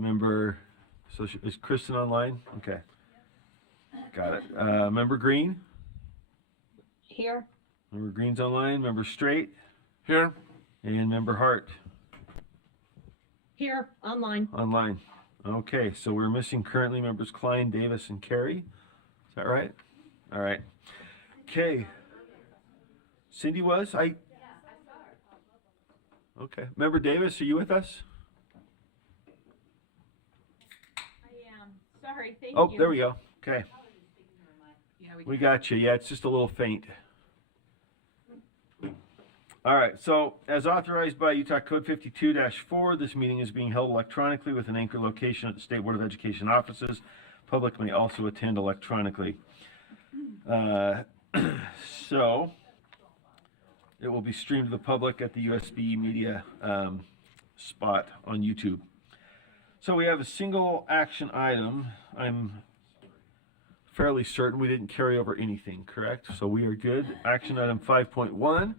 Member, so is Kristen online? Okay. Got it. Member Green? Here. Member Green's online. Member Straight? Here. And Member Hart? Here. Online. Online. Okay, so we're missing currently members Klein, Davis, and Carey. Is that right? All right. Okay. Cindy was? Okay. Member Davis, are you with us? I am. Sorry, thank Oh, you. there we go. Okay. Yeah, We got you. Yeah, it's just a little faint. All right, so as authorized by Utah Code 52-4, this meeting is being held electronically with an anchor location at the State Board of Education offices. Public may also attend electronically. So it will be streamed to the public at the USB media spot on YouTube. So we have a single action item. I'm fairly certain we didn't carry over anything, correct? So we are good. Action item 5.1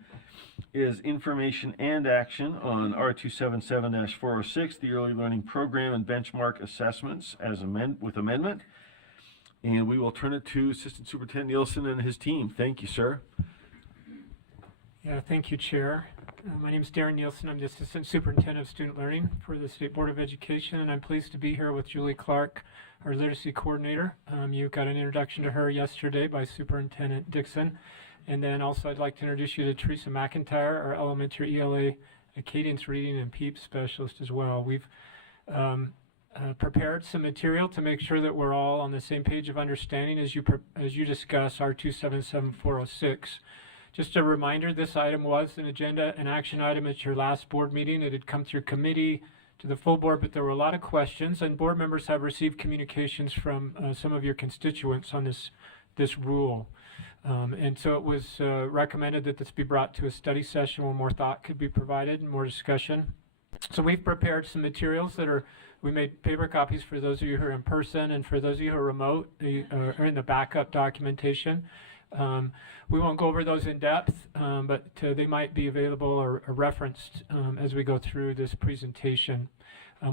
is information and action on R277-406, the Early Learning Program and Benchmark Assessments as with amendment. And we will turn it to Assistant Superintendent Nielsen and his team. Thank you, sir. Yeah, thank you, Chair. My name is Darren Nielsen. I'm the Assistant Superintendent of Student Learning for the State Board of Education, and I'm pleased to be here with Julie Clark, our Literacy Coordinator. You got an introduction to her yesterday by Superintendent Dixon. And then also I'd like to introduce you to Teresa McIntyre, our Elementary ELA Cadence Reading and PEEP Specialist as well. We've prepared some material to make sure that we're all on the same page of understanding as you discuss R277-406. Just a reminder, this item was an agenda and action item at your last board meeting. It had come through committee to the full board, but there were a lot of questions, and board members have received communications from some of your constituents on this rule. And so it was recommended that this be brought to a study session where more thought could be provided and more discussion. So we've prepared some materials we made paper copies for those of you who are in person, and for those of you who are remote, are in the backup documentation. We won't go over those in depth, but they might be available or referenced as we go through this presentation.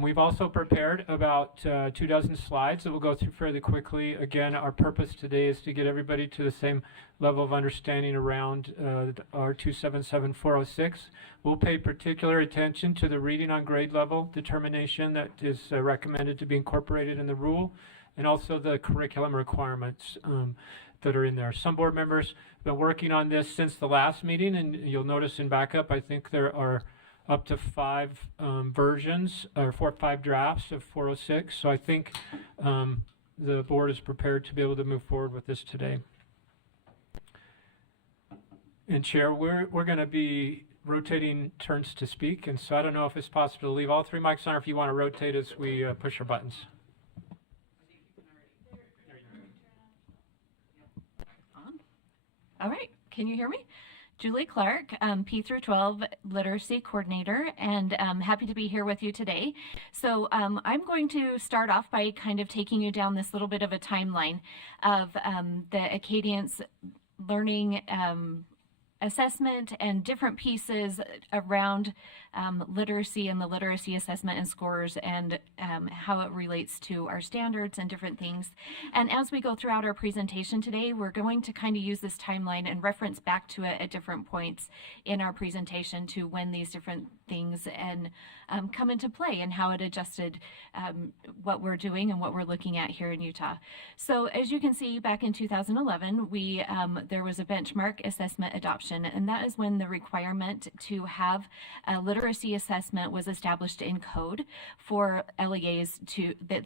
We've also prepared about 24 slides that we'll go through fairly quickly. Again, our purpose today is to get everybody to the same level of understanding around R277-406. We'll pay particular attention to the reading on grade level determination that is recommended to be incorporated in the rule, and also the curriculum requirements that are in there. Some board members have been working on this since the last meeting, and you'll notice in backup, I think there are up to 5 versions, or 4 or 5 drafts of 406. So I think the board is prepared to be able to move forward with this today. And Chair, we're going to be rotating turns to speak, and so I don't know if it's possible to leave all 3 mics on, or if you want to rotate as we push our buttons. All right, can you hear me? Julie Clark, P through 12 Literacy Coordinator, and I'm happy to be here with you today. So I'm going to start off by kind of taking you down this little bit of a timeline of the Acadience learning assessment and different pieces around literacy and the literacy assessment and scores, and how it relates to our standards and different things. And as we go throughout our presentation today, we're going to kind of use this timeline and reference back to it at different points in our presentation to when these different things and come into play and how it adjusted what we're doing and what we're looking at here in Utah. So as you can see, back in 2011, there was a benchmark assessment adoption, and that is when the requirement to have a literacy assessment was established in code for LEAs that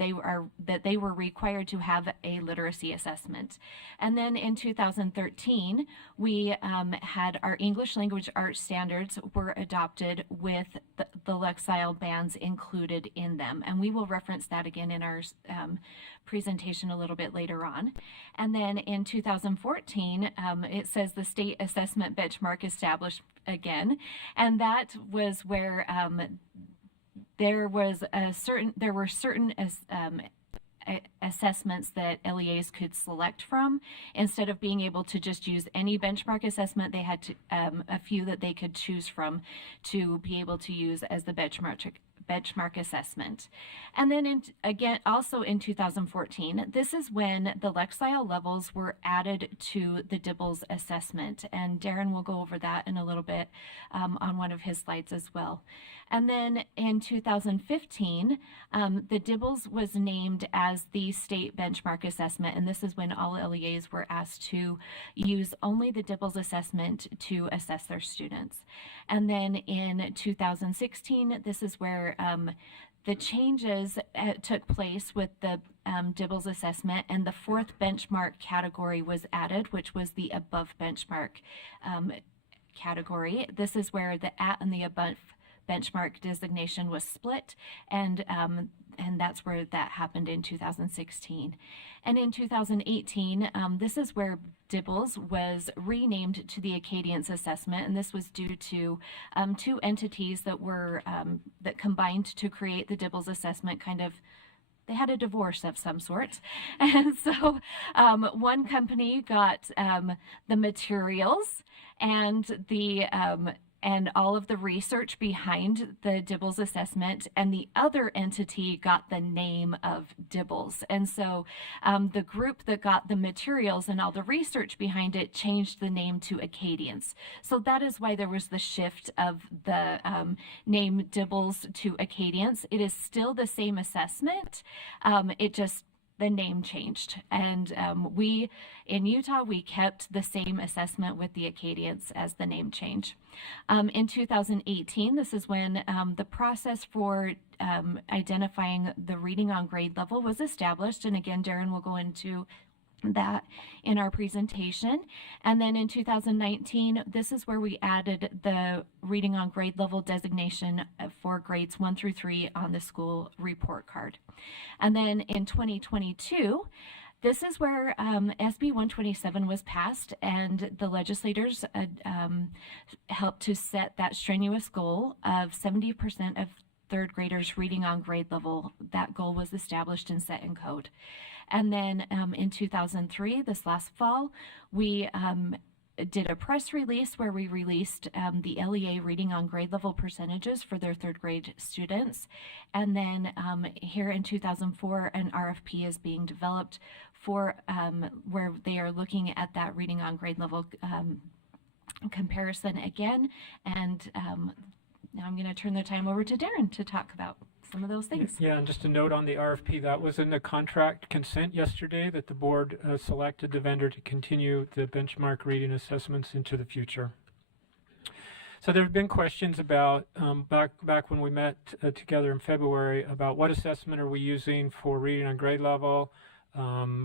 they were required to have a literacy assessment. And then in 2013, we had our English language arts standards were adopted with the Lexile bands included in them, and we will reference that again in our presentation a little bit later on. And then in 2014, it says the state assessment benchmark established again, and that was where there were certain assessments that LEAs could select from. Instead of being able to just use any benchmark assessment, they had to, a few that they could choose from to be able to use as the benchmark assessment. And then again, also in 2014, this is when the Lexile levels were added to the DIBELS assessment. And Darren will go over that in a little bit on one of his slides as well. And then in 2015, the DIBELS was named as the state benchmark assessment. And this is when all LEAs were asked to use only the DIBELS assessment to assess their students. And then in 2016, this is where the changes took place with the DIBELS assessment, and the fourth benchmark category was added, which was the above benchmark category. This is where the at and the above benchmark designation was split, and that's where that happened in 2016. And in 2018, this is where DIBELS was renamed to the Acadience assessment, and this was due to two entities that were that combined to create the DIBELS assessment. They had a divorce of some sort, and so one company got the materials and the and all of the research behind the DIBELS assessment, and the other entity got the name of DIBELS. And so the group that got the materials and all the research behind it changed the name to Acadience. So that is why there was the shift of the name DIBELS to Acadience. It is still the same assessment, the name changed. And we, in Utah, we kept the same assessment with the Acadience as the name change. In 2018, this is when the process for identifying the reading on grade level was established. And again, Darren will go into that in our presentation. And then in 2019, this is where we added the reading on grade level designation for grades 1 through 3 on the school report card. And then in 2022, this is where SB 127 was passed, and the legislators helped to set that strenuous goal of 70% of third graders reading on grade level. That goal was established and set in code. And then in 2003, this last fall, we did a press release where we released the LEA reading on grade level percentages for their third grade students. And then here in 2004, an RFP is being developed for where they are looking at that reading on grade level comparison again. And now I'm going to turn the time over to Darren to talk about some of those things. Yeah, and just a note on the RFP, that was in the contract consent yesterday that the board selected the vendor to continue the benchmark reading assessments into the future. So there have been questions about, back when we met together in February, about what assessment are we using for reading on grade level?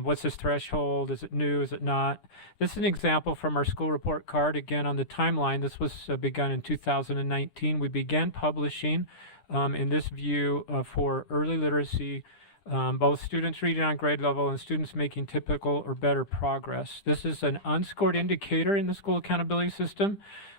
What's this threshold? Is it new? Is it not? This is an example from our school report card. Again, on the timeline, this was begun in 2019. We began publishing in this view for early literacy, both students reading on grade level and students making typical or better progress. This is an unscored indicator in the school accountability system,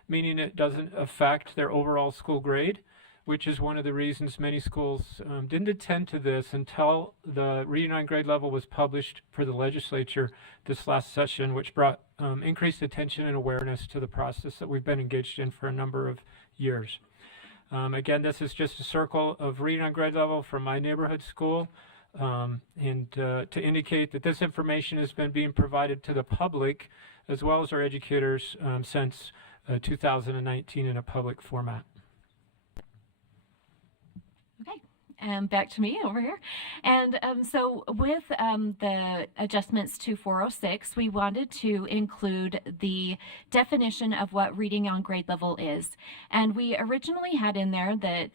meaning it doesn't affect their overall school grade, which is one of the reasons many schools didn't attend to this until the reading on grade level was published for the legislature this last session, which brought increased attention and awareness to the process that we've been engaged in for a number of years. Again, this is just a circle of reading on grade level from my neighborhood school, and to indicate that this information has been being provided to the public as well as our educators since 2019 in a public format. Okay. Back to me over here. And so with the adjustments to 406, we wanted to include the definition of what reading on grade level is. And we originally had in there that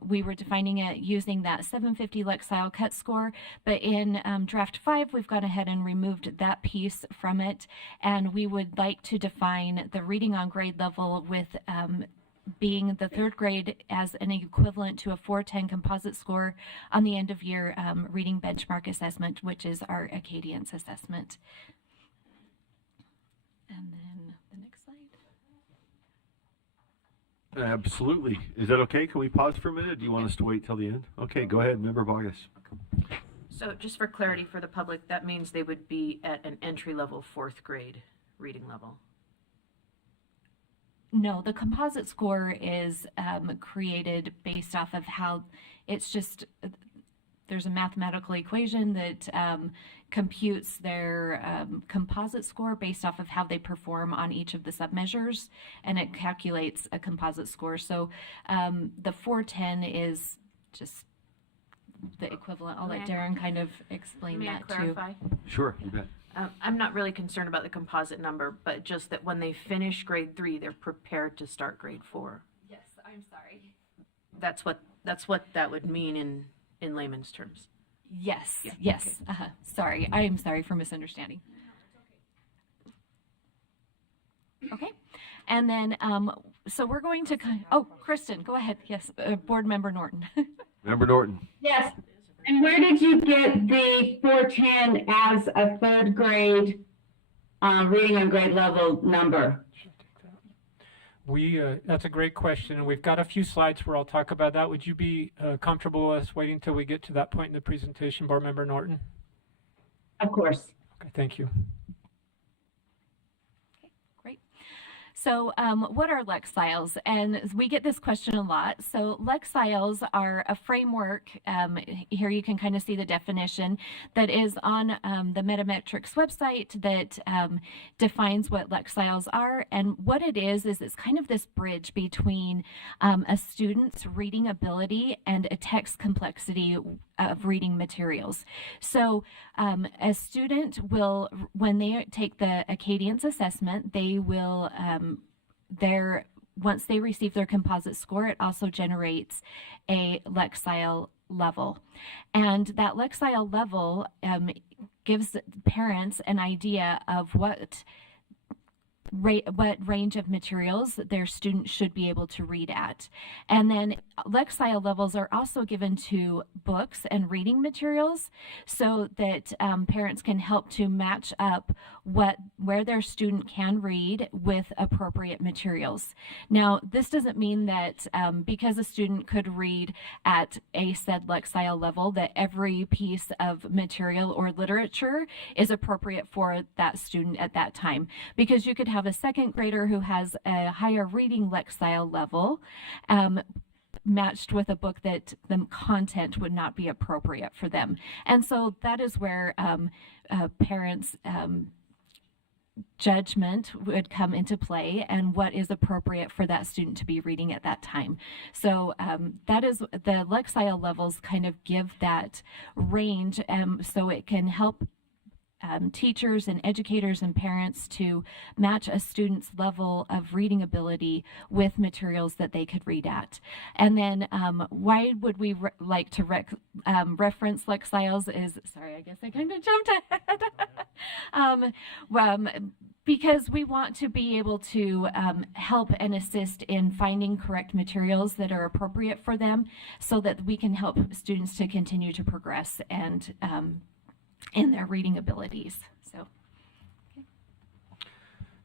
we were defining it using that 750 Lexile cut score, but in draft 5, we've gone ahead and removed that piece from it. And we would like to define the reading on grade level with being the third grade as an equivalent to a 410 composite score on the end of year reading benchmark assessment, which is our Acadience assessment. And then the next slide. Absolutely. Is that okay? Can we pause for a minute? Do you want us to wait till the end? Okay, go ahead, Member Bogus. So just for clarity for the public, that means they would be at an entry-level 4th grade reading level. No, the composite score is created based off of how it's just there's a mathematical equation that computes their composite score based off of how they perform on each of the submeasures, and it calculates a composite score. So the 410 is just the equivalent. I'll let Darren kind of explain May I that too. clarify? Sure, you bet. I'm not really concerned about the composite number, but just that when they finish grade 3, they're prepared to start grade 4. Yes, I'm sorry. That's what that would mean in layman's terms. Yes, Yeah, yes. Sorry, I am sorry for misunderstanding. Okay, and then so we're going to oh, Kristen, go ahead. Yes, Board Member Norton. Member Norton. Yes. And where did you get the 410 as a third grade reading on grade level number? That's a great question, and we've got a few slides where I'll talk about that. Would you be comfortable with us waiting till we get to that point in the presentation, Board Member Norton? Of course. Okay, thank you. Great. So what are Lexiles? And we get this question a lot. So Lexiles are a framework, here you can kind of see the definition, that is on the Metametrics website that defines what Lexiles are. And what it is it's kind of this bridge between a student's reading ability and a text complexity of reading materials. So a student will, when they take the Acadians assessment, they will, once they receive their composite score, it also generates a Lexile level. And that Lexile level gives parents an idea of what range of materials their student should be able to read at. And then Lexile levels are also given to books and reading materials so that parents can help to match up where their student can read with appropriate materials. Now, this doesn't mean that because a student could read at a said Lexile level that every piece of material or literature is appropriate for that student at that time, because you could have a second grader who has a higher reading Lexile level matched with a book that the content would not be appropriate for them. And so that is where parents' judgment would come into play and what is appropriate for that student to be reading at that time. So that is the Lexile levels kind of give that range so it can help teachers and educators and parents to match a student's level of reading ability with materials that they could read at. And then why would we like to reference Lexiles is, sorry, I guess I kind of jumped ahead. Because we want to be able to help and assist in finding correct materials that are appropriate for them so that we can help students to continue to progress and in their reading abilities. So,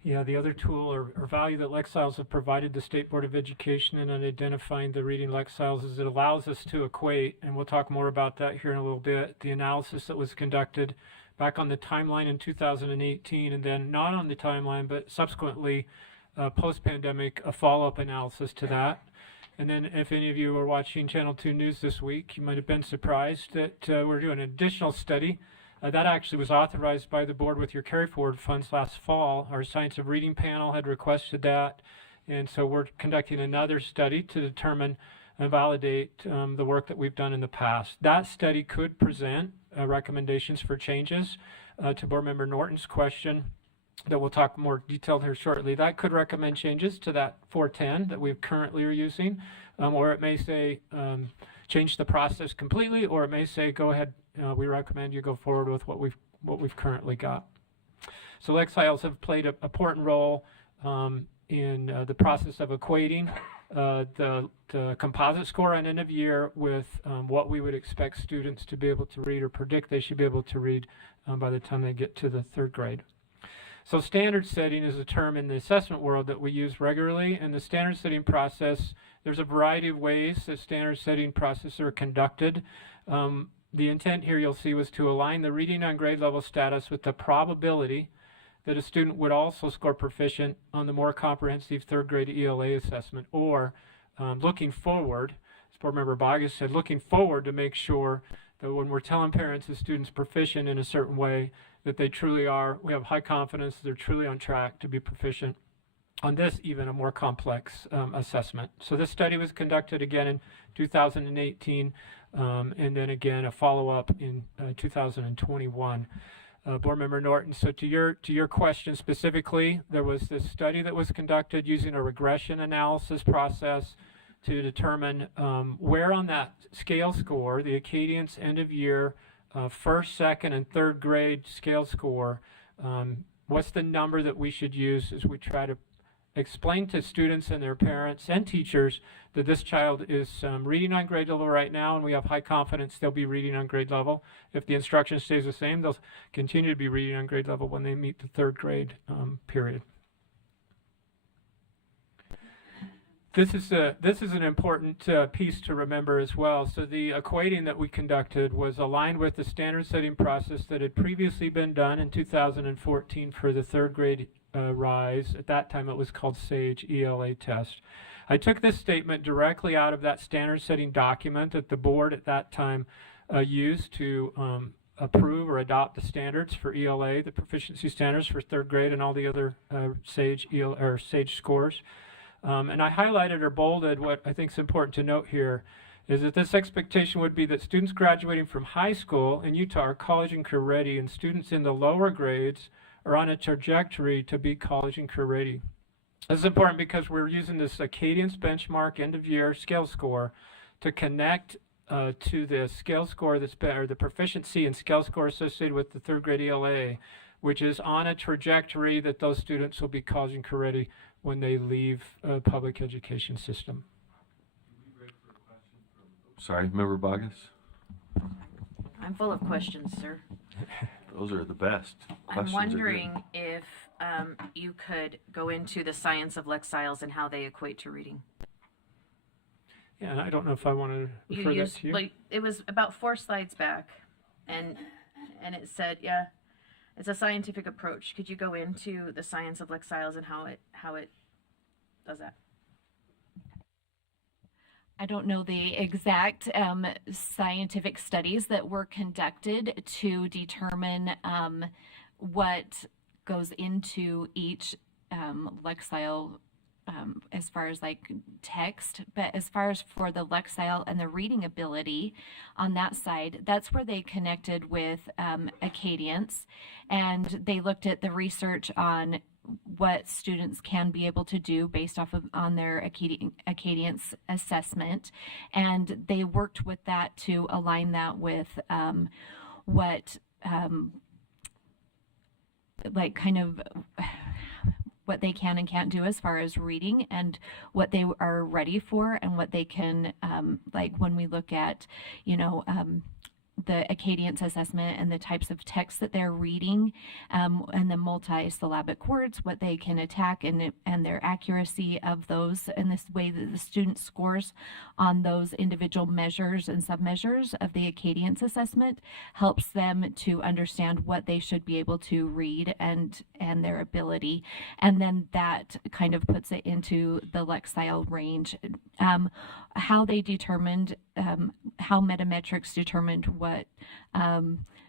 Yeah, the other tool or value that Lexiles have provided the State Board of Education in identifying the reading Lexiles is it allows us to equate, and we'll talk more about that here in a little bit, the analysis that was conducted back on the timeline in 2018, and then not on the timeline, but subsequently post-pandemic, a follow-up analysis to that. And then if any of you were watching Channel 2 News this week, you might have been surprised that we're doing an additional study. That actually was authorized by the board with your carry forward funds last fall. Our Science of Reading panel had requested that. And so we're conducting another study to determine and validate the work that we've done in the past. That study could present recommendations for changes to Board Member Norton's question that we'll talk more detailed here shortly. That could recommend changes to that 410 that we currently are using, or it may say change the process completely, or it may say go ahead, we recommend you go forward with what we've currently got. So Lexiles have played an important role in the process of equating the composite score on end of year with what we would expect students to be able to read or predict they should be able to read by the time they get to the third grade. So standard setting is a term in the assessment world that we use regularly. In the standard setting process, there's a variety of ways that standard setting processes are conducted. The intent here you'll see was to align the reading on grade level status with the probability that a student would also score proficient on the more comprehensive third grade ELA assessment, or looking forward, as Board Member Bogus said, looking forward to make sure that when we're telling parents the student's proficient in a certain way, that they truly are, we have high confidence they're truly on track to be proficient on this, even a more complex assessment. So this study was conducted again in 2018, and then again a follow-up in 2021. Board Member Norton, so to your question specifically, there was this study that was conducted using a regression analysis process to determine where on that scale score, the Acadience end of year first, second, and third grade scale score, what's the number that we should use as we try to explain to students and their parents and teachers that this child is reading on grade level right now, and we have high confidence they'll be reading on grade level. If the instruction stays the same, they'll continue to be reading on grade level when they meet the third grade period. This is an important piece to remember as well. So the equating that we conducted was aligned with the standard setting process that had previously been done in 2014 for the third grade RISE. At that time it was called SAGE ELA test. I took this statement directly out of that standard setting document that the board at that time used to approve or adopt the standards for ELA, the proficiency standards for third grade and all the other SAGE scores. And I highlighted or bolded what I think is important to note here is that this expectation would be that students graduating from high school in Utah are college and career ready, and students in the lower grades are on a trajectory to be college and career ready. This is important because we're using this Acadience benchmark end of year scale score to connect to the scale score that's or the proficiency and scale score associated with the third grade ELA, which is on a trajectory that those students will be college and career ready when they leave public education system. Sorry, Member Bogus? I'm full of questions, sir. Those are the best. Questions I'm wondering if you could go into the science of Lexiles and how they equate to reading. Yeah, and I don't know if I want to refer that to you. Like, it was about 4 slides back, and it said, yeah, it's a scientific approach. Could you go into the science of Lexiles and how it does that? I don't know the exact scientific studies that were conducted to determine what goes into each Lexile as far as like text, but as far as for the Lexile and the reading ability on that side, that's where they connected with Acadience, and they looked at the research on what students can be able to do based off of on their Acadience assessment, and they worked with that to align that with what like kind of what they can and can't do as far as reading and what they are ready for, and what they can like when we look at the Acadience assessment and the types of text that they're reading, and the multi-syllabic words, what they can attack, and their accuracy of those, and this way that the student scores on those individual measures and submeasures of the Acadience assessment helps them to understand what they should be able to read and their ability, and then that kind of puts it into the Lexile range. How they determined, how Metametrics determined what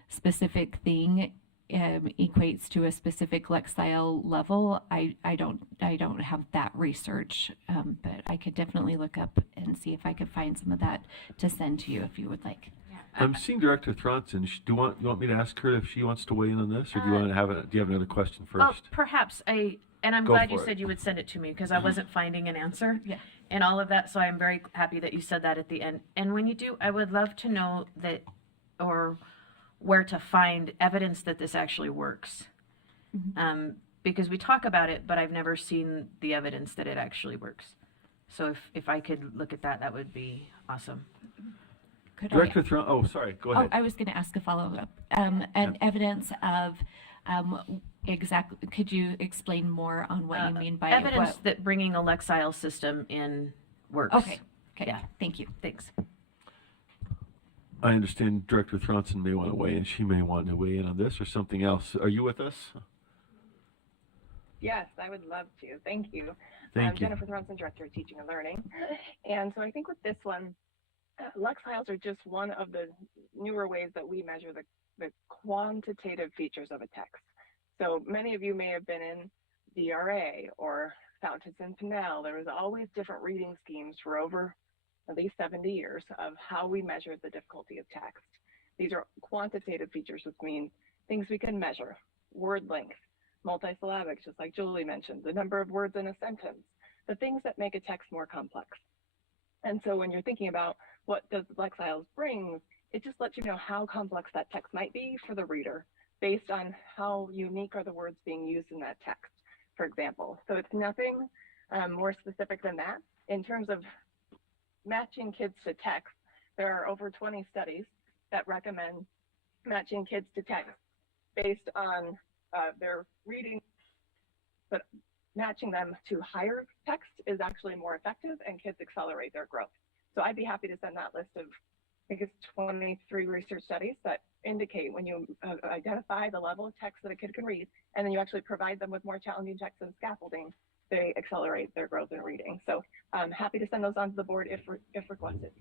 specific thing equates to a specific Lexile level, I don't have that research, but I could definitely look up and see if I could find some of that to send to you if you would like. I'm seeing Director Thronson. Do you want me to ask her if she wants to weigh in on this, or do you want to have do you have another question first? Oh, perhaps and I'm Go glad you for it. said you would send it to me, because I wasn't finding an answer. Yeah. And all of that, so I'm very happy that you said that at the end. And when you do, I would love to know that, or where to find evidence that this actually works. Mm-hmm. Because we talk about it, but I've never seen the evidence that it actually works. So if I could look at that, that would be awesome. Could Director Thronson. Oh, sorry. Go ahead. I was going to ask a follow-up. And evidence of exactly, could you explain more on what you mean by evidence that bringing a Lexile system in works. Okay. Yeah. Thank you. Thanks. I understand Director Thronson may want to weigh in. She may want to weigh in on this or something else. Are you with us? Yes, I would love to. Thank you. Thank I'm you. Jennifer Thronson, Director of Teaching and Learning. And so I think with this one, Lexhiles are just one of the newer ways that we measure the quantitative features of a text. So many of you may have been in DRA or Fountas and Pinnell. There was always different reading schemes for over at least 70 years of how we measure the difficulty of text. These are quantitative features, which mean things we can measure: word length, multisyllabic, just like Julie mentioned, the number of words in a sentence, the things that make a text more complex. And so when you're thinking about what does Lexhiles bring, it just lets you know how complex that text might be for the reader based on how unique are the words being used in that text, for example. So it's nothing more specific than that. In terms of matching kids to text, there are over 20 studies that recommend matching kids to text based on their reading, but matching them to higher text is actually more effective and kids accelerate their growth. So I'd be happy to send that list of, I think it's 23 research studies that indicate when you identify the level of text that a kid can read, and then you actually provide them with more challenging text and scaffolding, they accelerate their growth in reading. So I'm happy to send those on to the board if requested.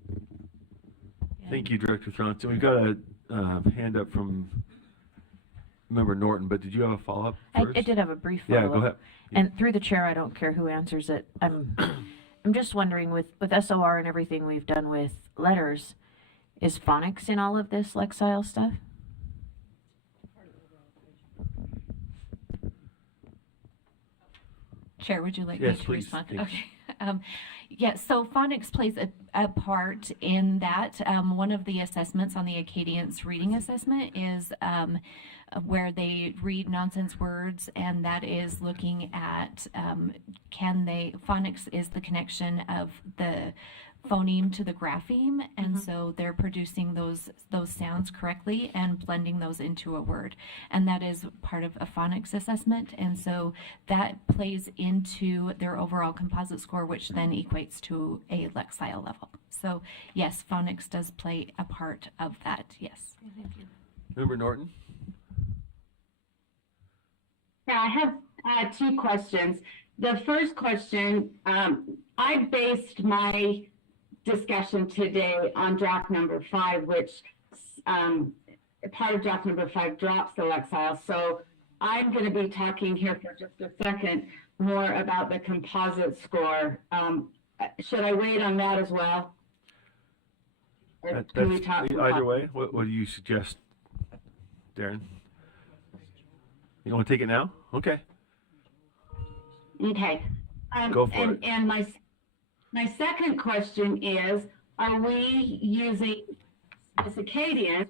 Thank you, Director Thronson. We've got a hand up from Member Norton, but did you have a follow-up first? I did have a brief Yeah, follow-up. go ahead. And through the chair, I don't care who answers it. I'm just wondering, with SOR and everything we've done with letters, is phonics in all of this Lexile stuff? Chair, would you like Yes, me to please. respond? Thanks. Okay. Yes, so phonics plays a part in that. One of the assessments on the Acadians reading assessment is where they read nonsense words, and that is looking at phonics is the connection of the phoneme to the grapheme, and so they're producing those sounds correctly and blending those into a word, and that is part of a phonics assessment, and so that plays into their overall composite score, which then equates to a Lexile level. So yes, phonics does play a part of that. Yes. Thank you. Member Norton? Yeah, I have two questions. The first question, I based my discussion today on draft number 5, which part of draft number 5 drops the Lexile. So I'm going to be talking here for just a second more about the composite score. Should I wait on that as well? Or can we talk either way. What do you suggest, Darren? You want to take it now? Okay. Okay. Go for it. And my second question is, are we using this Acadian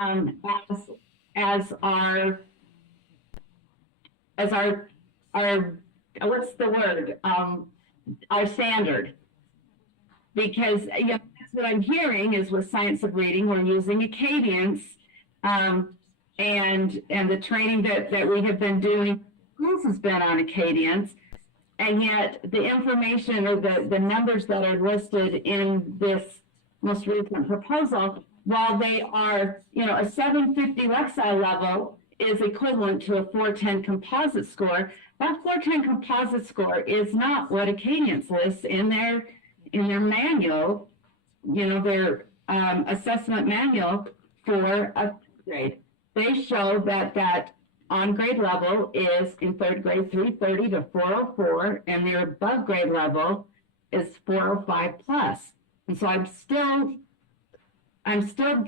as our what's the word? Our standard? Because that's what I'm hearing is with Science of Reading, we're using Acadians, and the training that we have been doing, schools has been on Acadians. And yet the information or the numbers that are listed in this most recent proposal, while they are, a 750 Lexile level is equivalent to a 410 composite score, that 410 composite score is not what Acadians lists in their manual, their assessment manual for a grade. They show that on grade level is in third grade 330 to 404, and their above grade level is 405 plus. And so I'm still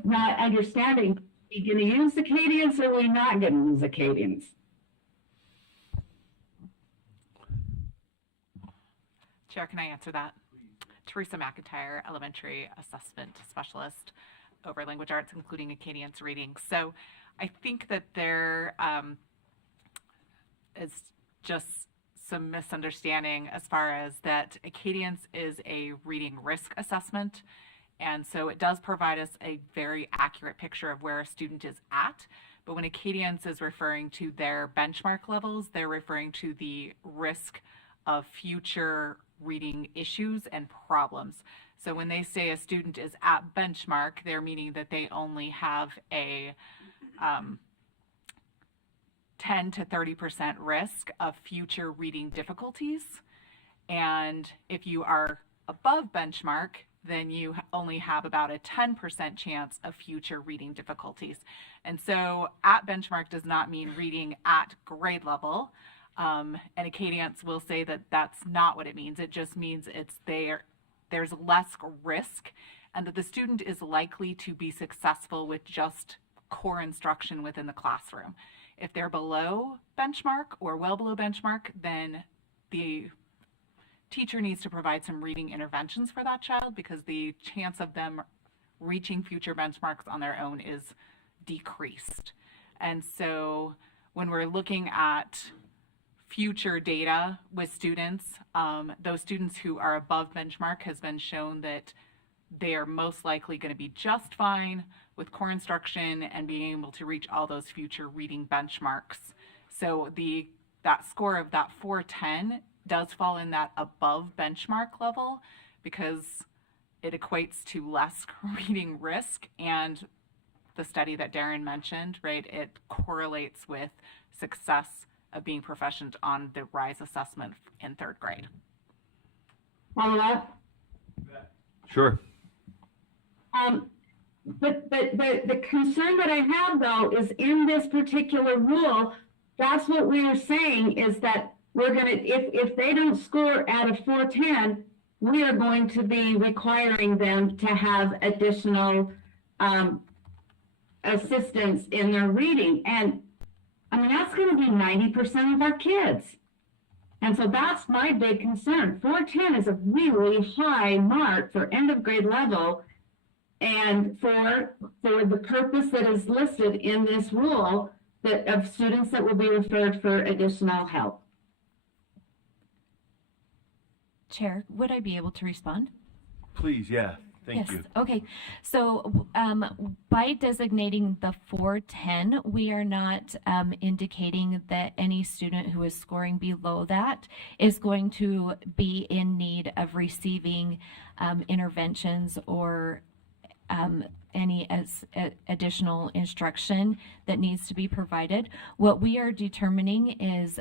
not understanding, are we going to use Acadians or are we not going to use Acadians? Chair, can I answer that? Teresa McIntyre, Elementary Assessment Specialist over Language Arts, including Acadians reading. So I think that there is just some misunderstanding as far as that Acadians is a reading risk assessment. And so it does provide us a very accurate picture of where a student is at. But when Acadians is referring to their benchmark levels, they're referring to the risk of future reading issues and problems. So when they say a student is at benchmark, they're meaning that they only have a 10 to 30% risk of future reading difficulties. And if you are above benchmark, then you only have about a 10% chance of future reading difficulties. And so at benchmark does not mean reading at grade level. And Acadians will say that that's not what it means. It just means there's less risk, and that the student is likely to be successful with just core instruction within the classroom. If they're below benchmark or well below benchmark, then the teacher needs to provide some reading interventions for that child, because the chance of them reaching future benchmarks on their own is decreased. And so when we're looking at future data with students, those students who are above benchmark has been shown that they are most likely going to be just fine with core instruction and being able to reach all those future reading benchmarks. So that score of that 410 does fall in that above benchmark level, because it equates to less reading risk, and the study that Darren mentioned, right, it correlates with success of being proficient on the RISE assessment in 3rd grade. Follow up? Sure. But the concern that I have, though, is in this particular rule, that's what we are saying, is that we're going to, if they don't score at a 410, we are going to be requiring them to have additional assistance in their reading. And I mean, that's going to be 90% of our kids. And so that's my big concern. 410 is a really high mark for end of grade level, and for the purpose that is listed in this rule, that of students that will be referred for additional help. Chair, would I be able to respond? Please, yeah. Thank you. Okay. So by designating the 410, we are not indicating that any student who is scoring below that is going to be in need of receiving interventions or any additional instruction that needs to be provided. What we are determining is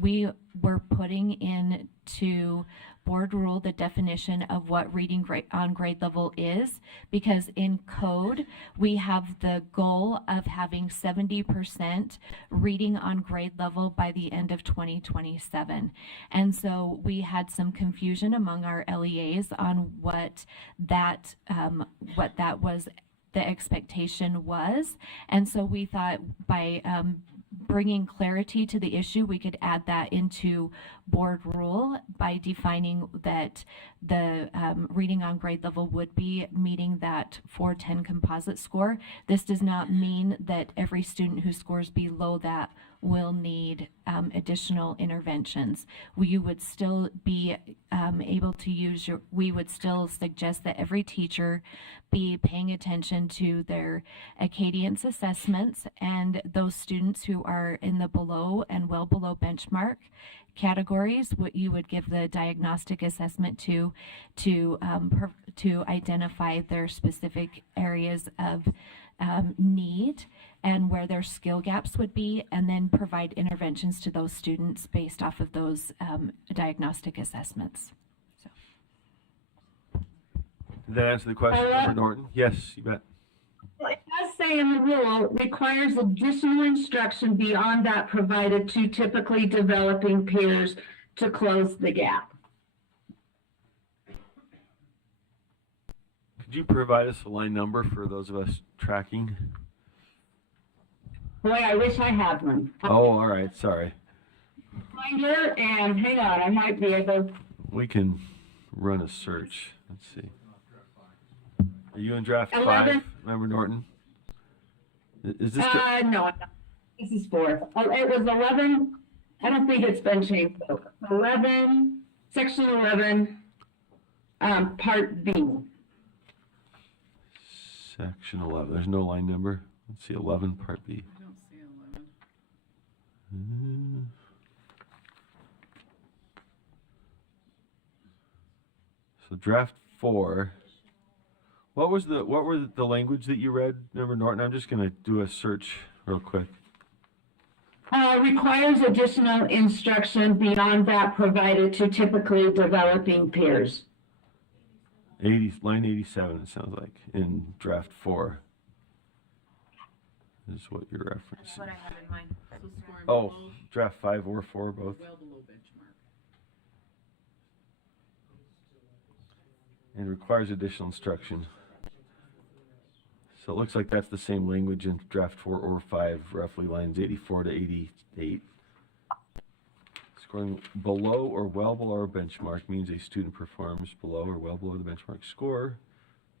we were putting into board rule the definition of what reading on grade level is, because in code we have the goal of having 70% reading on grade level by the end of 2027. And so we had some confusion among our LEAs on what that was, the expectation was. And so we thought by bringing clarity to the issue, we could add that into board rule by defining that the reading on grade level would be meeting that 410 composite score. This does not mean that every student who scores below that will need additional interventions. You would still be able to use we would still suggest that every teacher be paying attention to their Acadians assessments, and those students who are in the below and well below benchmark categories, what you would give the diagnostic assessment to identify their specific areas of need and where their skill gaps would be, and then provide interventions to those students based off of those diagnostic assessments. So. Did that answer the question, Member Norton? Yes, you bet. Well, it does say in the rule, requires additional instruction beyond that provided to typically developing peers to close the gap. Could you provide us a line number for those of us tracking? Boy, I wish I had one. Oh, all right. Sorry. Finder, and hang on, I might be able. We can run a search. Let's see. Are you in draft 11. 5, Member Norton? Is this? No, this is 4. Oh, it was 11. I don't think it's been changed. 11, section 11, part B. Section 11. There's no line number. Let's see, 11, part B. I don't see 11. So draft 4. What were the language that you read, Member Norton? I'm just going to do a search real quick. Requires additional instruction beyond that provided to typically developing peers. Line 87, it sounds like, in draft 4. Is what you're referencing. That's what I have in mind. So scoring Oh, below, draft 5 or 4, both. well below benchmark. And requires additional instruction. So it looks like that's the same language in draft 4 or 5, roughly lines 84 to 88. Scoring below or well below a benchmark means a student performs below or well below the benchmark score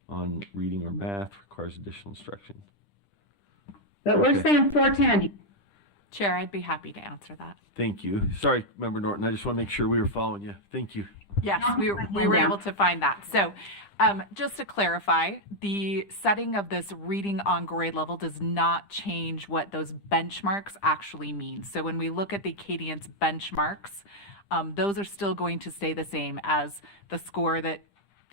on reading or math, requires additional instruction. But we're Okay. saying 410. Chair, I'd be happy to answer that. Thank you. Sorry, Member Norton, I just want to make sure we were following you. Thank you. Yes, we were able to find that. So just to clarify, the setting of this reading on grade level does not change what those benchmarks actually mean. So when we look at the Acadience benchmarks, those are still going to stay the same as the score that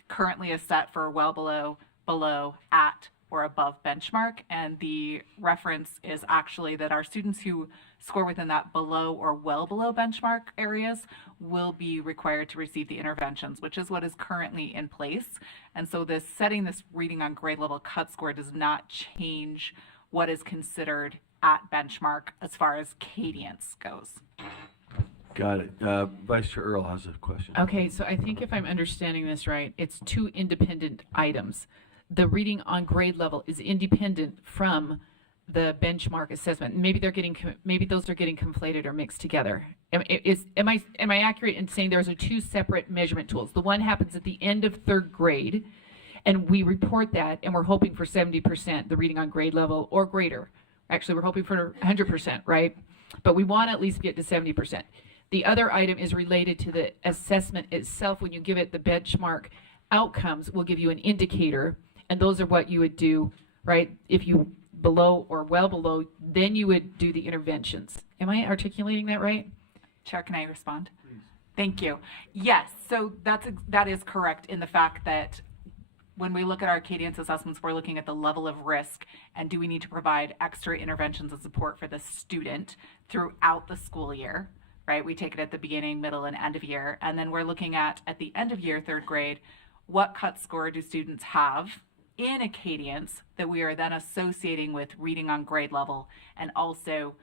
currently is set for well below, below, at, or above benchmark. And the reference is actually that our students who score within that below or well below benchmark areas will be required to receive the interventions, which is what is currently in place. And so this setting this reading on grade level cut score does not change what is considered at benchmark as far as Acadience goes. Got it. Vice Chair Earl has a question. Okay, so I think if I'm understanding this right, it's two independent items. The reading on grade level is independent from the benchmark assessment. Maybe maybe those are getting conflated or mixed together. Am I accurate in saying those are two separate measurement tools? The one happens at the end of third grade, and we report that, and we're hoping for 70%, the reading on grade level or greater. Actually, we're hoping for 100%, right? But we want to at least get to 70%. The other item is related to the assessment itself. When you give it the benchmark outcomes, will give you an indicator, and those are what you would do, right? If you below or well below, then you would do the interventions. Am I articulating that right? Chair, can I respond? Please. Thank you. Yes, so that is correct in the fact that when we look at our Acadience assessments, we're looking at the level of risk and do we need to provide extra interventions and support for the student throughout the school year, right? We take it at the beginning, middle, and end of year. And then we're looking at the end of year, third grade, what cut score do students have in Acadience that we are then associating with reading on grade level and also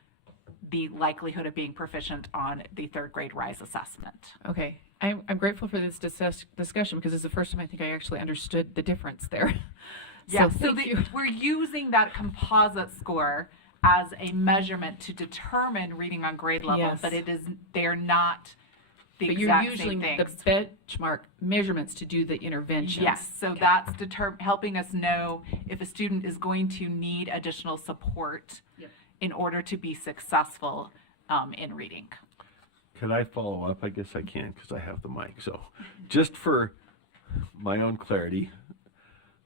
the likelihood of being proficient on the third grade RISE assessment. Okay, I'm grateful for this discussion because it's the first time I think I actually understood the difference there. Yeah, so thank you. we're using that composite score as a measurement to determine reading on grade level, Yes. but they're not the But you're exact using same the things. benchmark measurements to do the interventions. Yes, so that's helping us know if a student is going to need additional support in order to be successful in reading. Could I follow up? I guess I can because I have the mic. So just for my own clarity,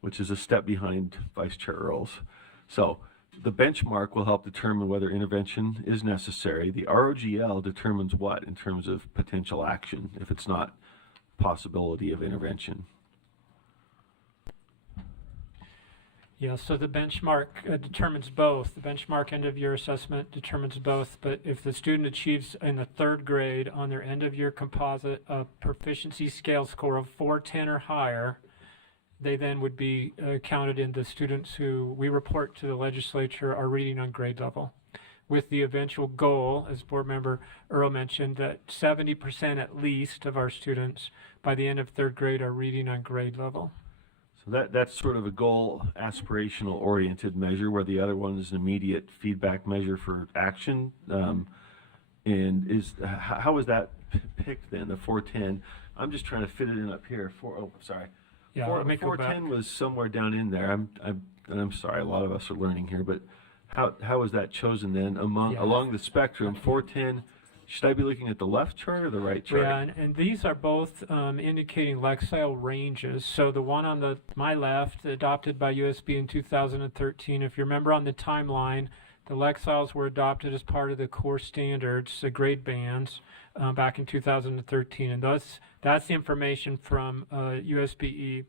which is a step behind Vice Chair Earl's. So the benchmark will help determine whether intervention is necessary. The ROGL determines what in terms of potential action if it's not possibility of intervention. Yeah, so the benchmark determines both. The benchmark end of year assessment determines both, but if the student achieves in the third grade on their end of year composite a proficiency scale score of 410 or higher, they then would be counted in the students who we report to the legislature are reading on grade level, with the eventual goal, as Board Member Earl mentioned, that 70% at least of our students by the end of third grade are reading on grade level. So that's sort of a goal aspirational oriented measure where the other one is an immediate feedback measure for action. And how is that picked then, the 410? I'm just trying to fit it in up here. Yeah, let me go back. 410 was somewhere down in there. I'm sorry, a lot of us are learning here, but how is that chosen then along the spectrum? 410. Should I be looking at the left chart or the right chart? Yeah, and these are both indicating Lexile ranges. So the one on my left, adopted by USB in 2013, if you remember on the timeline, the Lexiles were adopted as part of the core standards, the grade bands, back in 2013. And that's the information from USBE.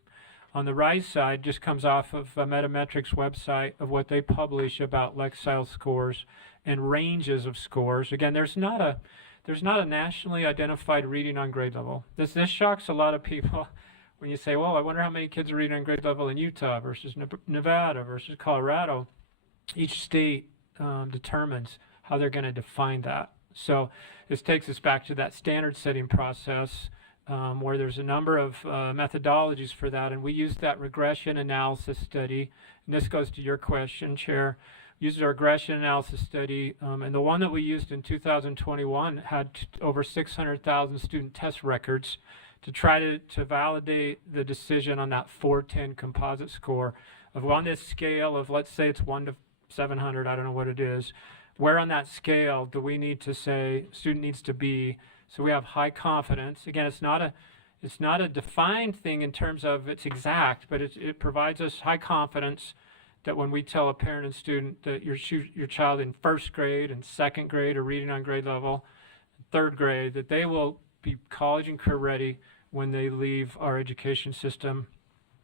On the Rise side, just comes off of Metametric's website of what they publish about Lexile scores and ranges of scores. Again, there's not a nationally identified reading on grade level. This shocks a lot of people when you say, well, I wonder how many kids are reading on grade level in Utah versus Nevada versus Colorado. Each state determines how they're going to define that. So this takes us back to that standard setting process where there's a number of methodologies for that, and we used that regression analysis study. And this goes to your question, Chair. We used our regression analysis study, and the one that we used in 2021 had over 600,000 student test records to try to validate the decision on that 410 composite score of on this scale of, let's say it's 1 to 700, I don't know what it is, where on that scale do we need to say student needs to be so we have high confidence. Again, it's not a defined thing in terms of it's exact, but it provides us high confidence that when we tell a parent and student that your child in first grade and second grade are reading on grade level, third grade, that they will be college and career ready when they leave our education system.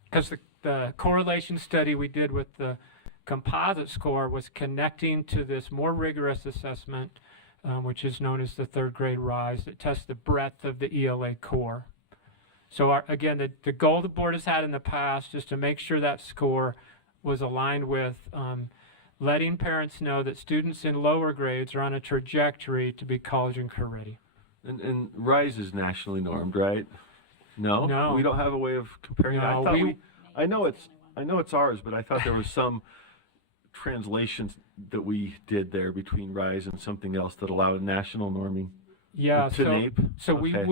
Because the correlation study we did with the composite score was connecting to this more rigorous assessment, which is known as the third grade RISE, that tests the breadth of the ELA core. So again, the goal the board has had in the past is to make sure that score was aligned with letting parents know that students in lower grades are on a trajectory to be college and career ready. And RISE is nationally normed, right? No? No. We don't have a way of comparing that? No, I know it's ours, but I thought there was some translations that we did there between RISE and something else that allowed national norming. Yeah, to NAEP? So Okay.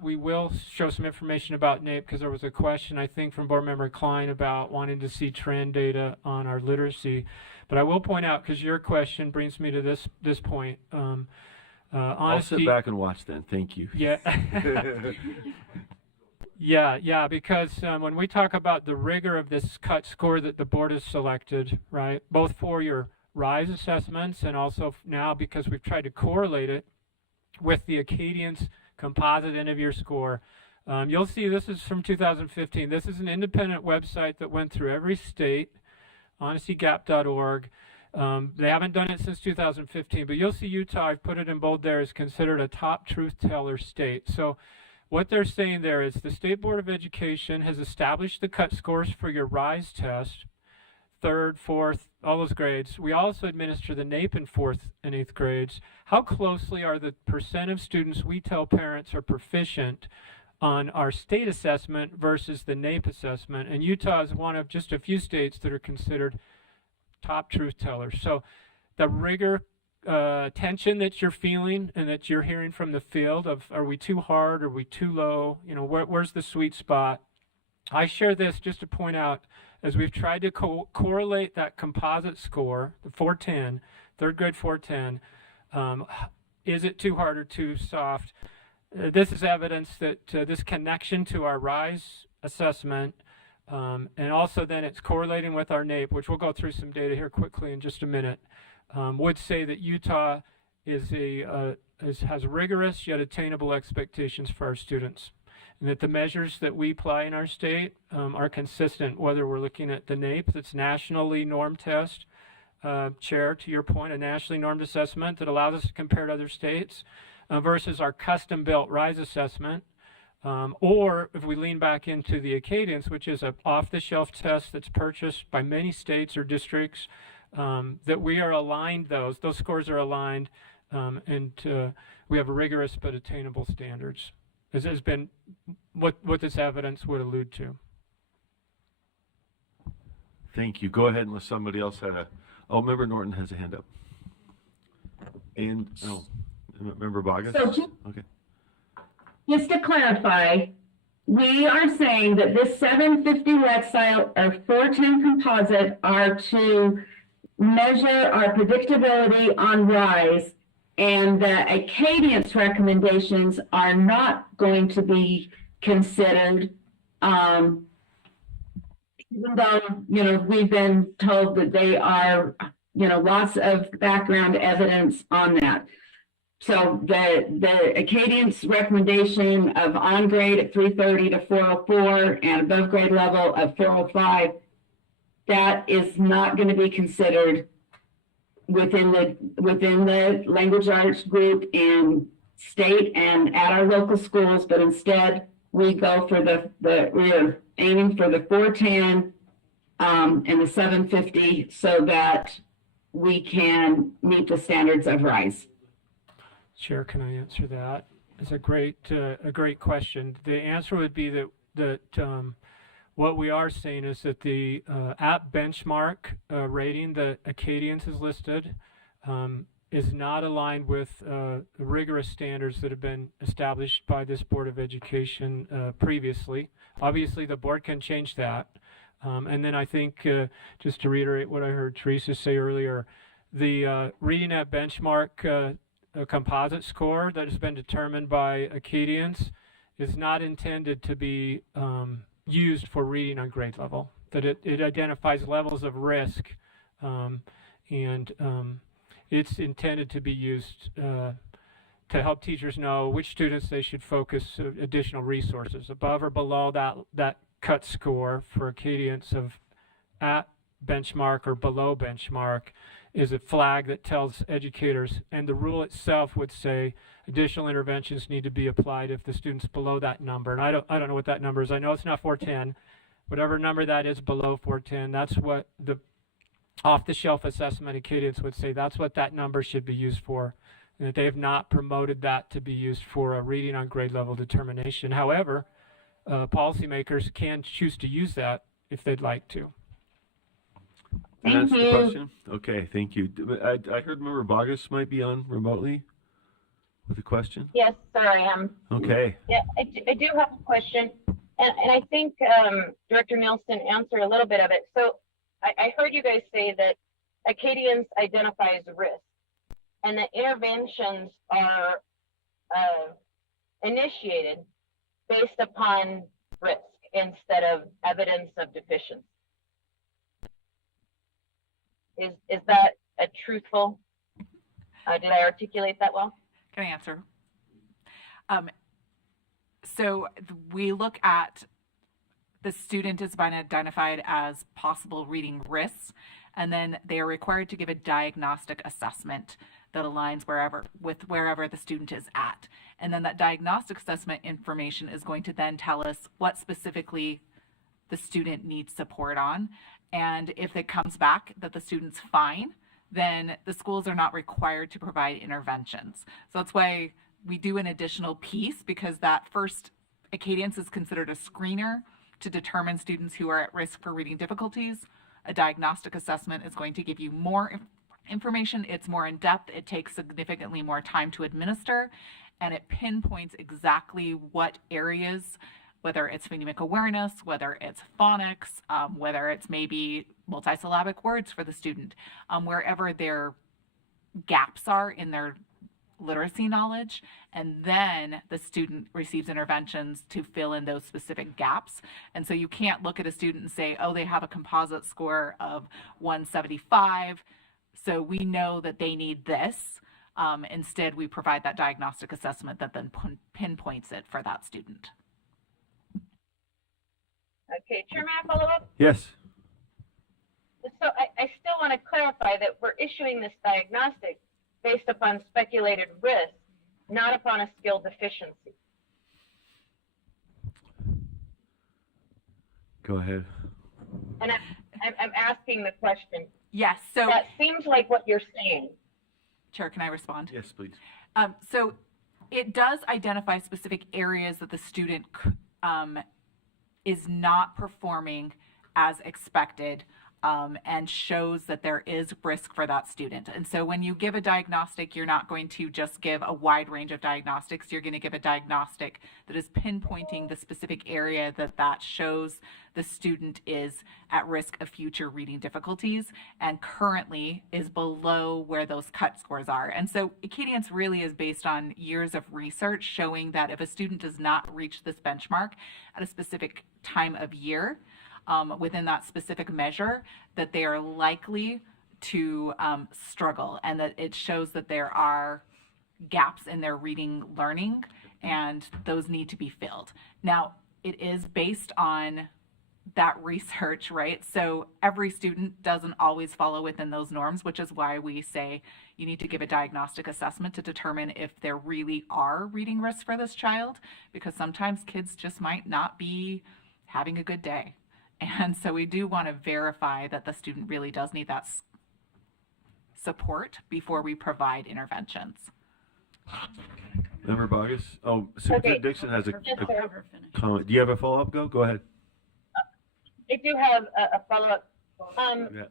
we will show some information about NAEP because there was a question, I think, from Board Member Klein about wanting to see trend data on our literacy. But I will point out, because your question brings me to this point. I'll sit back and watch then. Thank you. Yeah. Yeah, because when we talk about the rigor of this cut score that the board has selected, right, both for your RISE assessments and also now because we've tried to correlate it with the Acadians composite end of year score. You'll see this is from 2015. This is an independent website that went through every state, honestygap.org. They haven't done it since 2015, but you'll see Utah, I've put it in bold there, is considered a top truth teller state. So what they're saying there is the State Board of Education has established the cut scores for your RISE test, third, fourth, all those grades. We also administer the NAEP in fourth and eighth grades. How closely are the percent of students we tell parents are proficient on our state assessment versus the NAEP assessment? And Utah is one of just a few states that are considered top truth tellers. So the rigor, tension that you're feeling and that you're hearing from the field of, are we too hard, are we too low, where's the sweet spot? I share this just to point out, as we've tried to correlate that composite score, the 410, third grade 410, is it too hard or too soft? This is evidence that this connection to our RISE assessment, and also then it's correlating with our NAEP, which we'll go through some data here quickly in just a minute, would say that Utah has rigorous yet attainable expectations for our students. And that the measures that we apply in our state are consistent, whether we're looking at the NAEP, that's nationally normed test, Chair, to your point, a nationally normed assessment that allows us to compare to other states, versus our custom-built RISE assessment, or if we lean back into the Acadians, which is an off-the-shelf test that's purchased by many states or districts, that we are aligned, those scores are aligned, and we have rigorous but attainable standards. This has been what this evidence would allude to. Thank you. Go ahead unless somebody else had Member Norton has a hand up. And, Member Bogus? So Okay. just to clarify, we are saying that this 750 Lexile or 410 composite are to measure our predictability on RISE, and the Acadians recommendations are not going to be considered, even though, we've been told that they are, lots of background evidence on that. So the Acadians' recommendation of on grade at 330 to 404 and above grade level of 405, that is not going to be considered within the language arts group in state and at our local schools, but instead we go for we're aiming for the 410 and the 750 so that we can meet the standards of RISE. Chair, can I answer that? It's a great question. The answer would be that what we are saying is that the app benchmark rating that Acadians has listed is not aligned with the rigorous standards that have been established by this Board of Education previously. Obviously, the board can change that. And then I think, just to reiterate what I heard Teresa say earlier, the reading app benchmark a composite score that has been determined by Acadians is not intended to be used for reading on grade level. That it identifies levels of risk, and it's intended to be used to help teachers know which students they should focus additional resources above or below that cut score for Acadians of at benchmark or below benchmark is a flag that tells educators, and the rule itself would say additional interventions need to be applied if the student's below that number. And I don't know what that number is. I know it's not 410. Whatever number that is below 410, that's what the off-the-shelf assessment Acadians would say that's what that number should be used for, and that they have not promoted that to be used for a reading on grade level determination. However, policymakers can choose to use that if they'd like to. Thank That's you. the question. Okay, thank you. I heard Member Bogus might be on remotely with a question. Yes, sir, I am. Okay. Yeah, I do have a question, and I think Director Nielsen answered a little bit of it. So I heard you guys say that Acadians identifies risk, and that interventions are initiated based upon risk instead of evidence of deficiency. Is that a truthful? Did I articulate that well? Can I answer? So we look at the student has been identified as possible reading risks, and then they are required to give a diagnostic assessment that aligns wherever the student is at. And then that diagnostic assessment information is going to then tell us what specifically the student needs support on. And if it comes back that the student's fine, then the schools are not required to provide interventions. So that's why we do an additional piece, because that first Acadians is considered a screener to determine students who are at risk for reading difficulties. A diagnostic assessment is going to give you more information. It's more in depth. It takes significantly more time to administer, and it pinpoints exactly what areas, whether it's phonemic awareness, whether it's phonics, whether it's maybe multisyllabic words for the student, wherever their gaps are in their literacy knowledge, and then the student receives interventions to fill in those specific gaps. And so you can't look at a student and say, oh, they have a composite score of 175, so we know that they need this. Instead, we provide that diagnostic assessment that then pinpoints it for that student. Okay, Chair, may I follow up? Yes. So I still want to clarify that we're issuing this diagnostic based upon speculated risk, not upon a skill deficiency. Go ahead. And I'm asking the question. Yes, so That seems like what you're saying. Chair, can I respond? Yes, please. So it does identify specific areas that the student is not performing as expected, and shows that there is risk for that student. And so when you give a diagnostic, you're not going to just give a wide range of diagnostics. You're going to give a diagnostic that is pinpointing the specific area that shows the student is at risk of future reading difficulties and currently is below where those cut scores are. And so Acadians really is based on years of research showing that if a student does not reach this benchmark at a specific time of year, within that specific measure, that they are likely to struggle, and that it shows that there are gaps in their reading learning, and those need to be filled. Now, it is based on that research, right? So every student doesn't always follow within those norms, which is why we say you need to give a diagnostic assessment to determine if there really are reading risks for this child, because sometimes kids just might not be having a good day. And so we do want to verify that the student really does need that support before we provide interventions. Member Bogus? Oh, Superintendent Dixon has a Yes, sir. comment. Do you have a follow-up? Go ahead. I do have a follow-up. Yeah.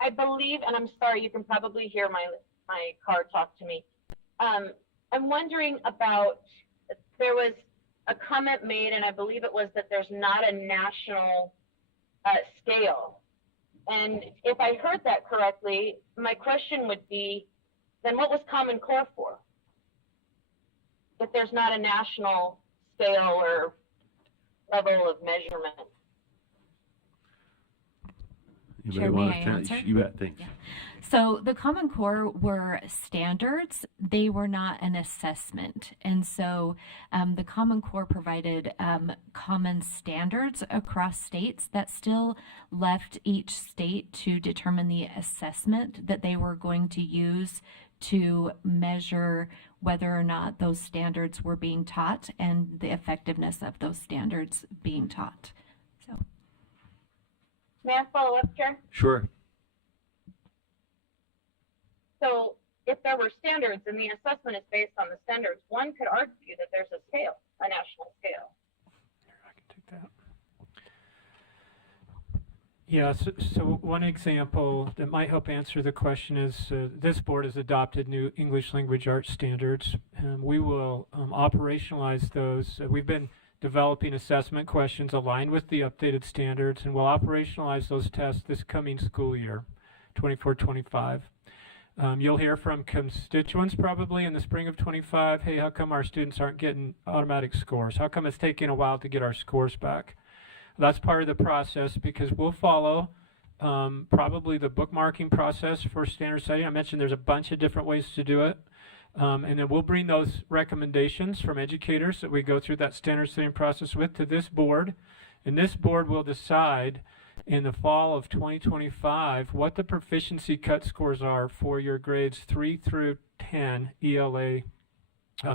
I believe, and I'm sorry, you can probably hear my car talk to me. I'm wondering about, there was a comment made, and I believe it was that there's not a national scale. And if I heard that correctly, my question would be, then what was Common Core for? If there's not a national scale or level of measurement. Anybody Sure, want may I to answer? You bet, thanks. Yeah. So the Common Core were standards. They were not an assessment. And so the Common Core provided common standards across states that still left each state to determine the assessment that they were going to use to measure whether or not those standards were being taught and the effectiveness of those standards being taught. So. May I follow up, Chair? Sure. So if there were standards and the assessment is based on the standards, one could argue that there's a scale, a national scale. I can take that. Yeah, so one example that might help answer the question is this board has adopted new English language arts standards, and we will operationalize those. We've been developing assessment questions aligned with the updated standards, and we'll operationalize those tests this coming school year, 24-25. You'll hear from constituents probably in the spring of 25, hey, how come our students aren't getting automatic scores? How come it's taking a while to get our scores back? That's part of the process, because we'll follow probably the bookmarking process for standard setting. I mentioned there's a bunch of different ways to do it. And then we'll bring those recommendations from educators that we go through that standard setting process with to this board. And this board will decide in the fall of 2025 what the proficiency cut scores are for your grades 3 through 10 ELA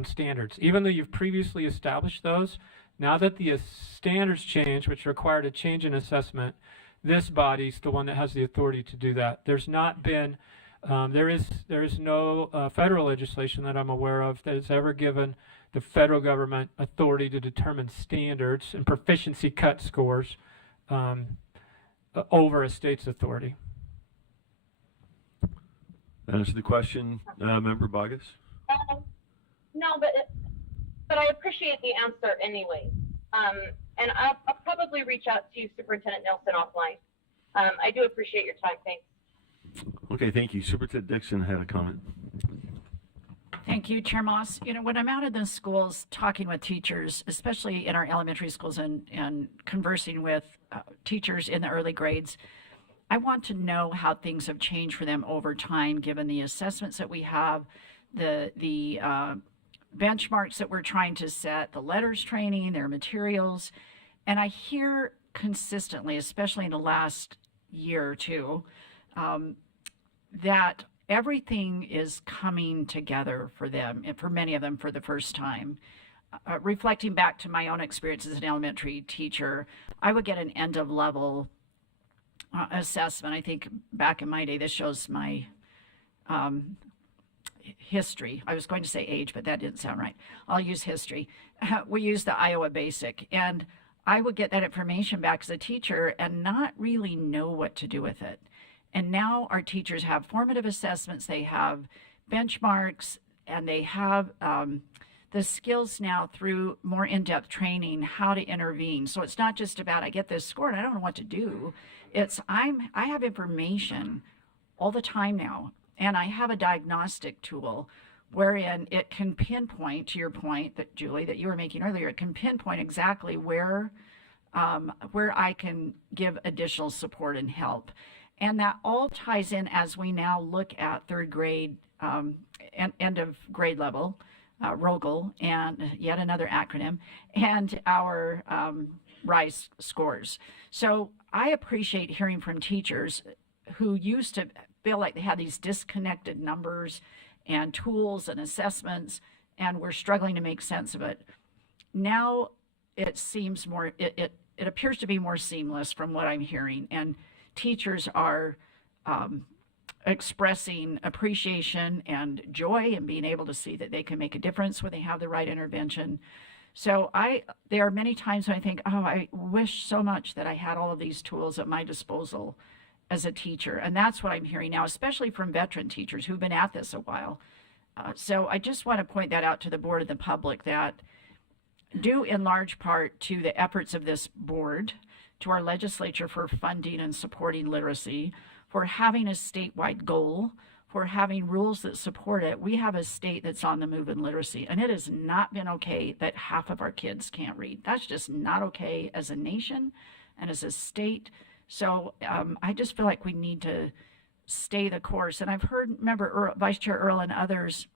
standards. Even though you've previously established those, now that the standards change, which required a change in assessment, this body's the one that has the authority to do that. There's not been there is no federal legislation that I'm aware of that has ever given the federal government authority to determine standards and proficiency cut scores over a state's authority. That answer the question, Member Bogus? No, but I appreciate the answer anyway. And I'll probably reach out to Superintendent Nelson offline. I do appreciate your time. Thanks. Okay, thank you. Superintendent Dixon had a comment. Thank you, Chair Moss. You know, when I'm out in the schools talking with teachers, especially in our elementary schools and conversing with teachers in the early grades, I want to know how things have changed for them over time, given the assessments that we have, the benchmarks that we're trying to set, the letters training, their materials. And I hear consistently, especially in the last year or two, that everything is coming together for them, and for many of them for the first time. Reflecting back to my own experience as an elementary teacher, I would get an end of level assessment. I think back in my day, this shows my history. I was going to say age, but that didn't sound right. I'll use history. We use the Iowa Basic, and I would get that information back as a teacher and not really know what to do with it. And now our teachers have formative assessments, they have benchmarks, and they have the skills now through more in-depth training how to intervene. So it's not just about I get this score and I don't know what to do. It's I have information all the time now, and I have a diagnostic tool wherein it can pinpoint, to your point that Julie, that you were making earlier, it can pinpoint exactly where I can give additional support and help. And that all ties in as we now look at third grade um, end of grade level, ROGL, and yet another acronym, and our RISE scores. So I appreciate hearing from teachers who used to feel like they had these disconnected numbers and tools and assessments and were struggling to make sense of it. Now it seems more, it appears to be more seamless from what I'm hearing, and teachers are expressing appreciation and joy and being able to see that they can make a difference when they have the right intervention. So there are many times when I think, oh, I wish so much that I had all of these tools at my disposal as a teacher. And that's what I'm hearing now, especially from veteran teachers who've been at this a while. So I just want to point that out to the board and the public, that due in large part to the efforts of this board, to our legislature for funding and supporting literacy, for having a statewide goal, for having rules that support it, we have a state that's on the move in literacy. And it has not been okay that half of our kids can't read. That's just not okay as a nation and as a state. So I just feel like we need to stay the course. And I've heard, remember, Vice Chair Earl and others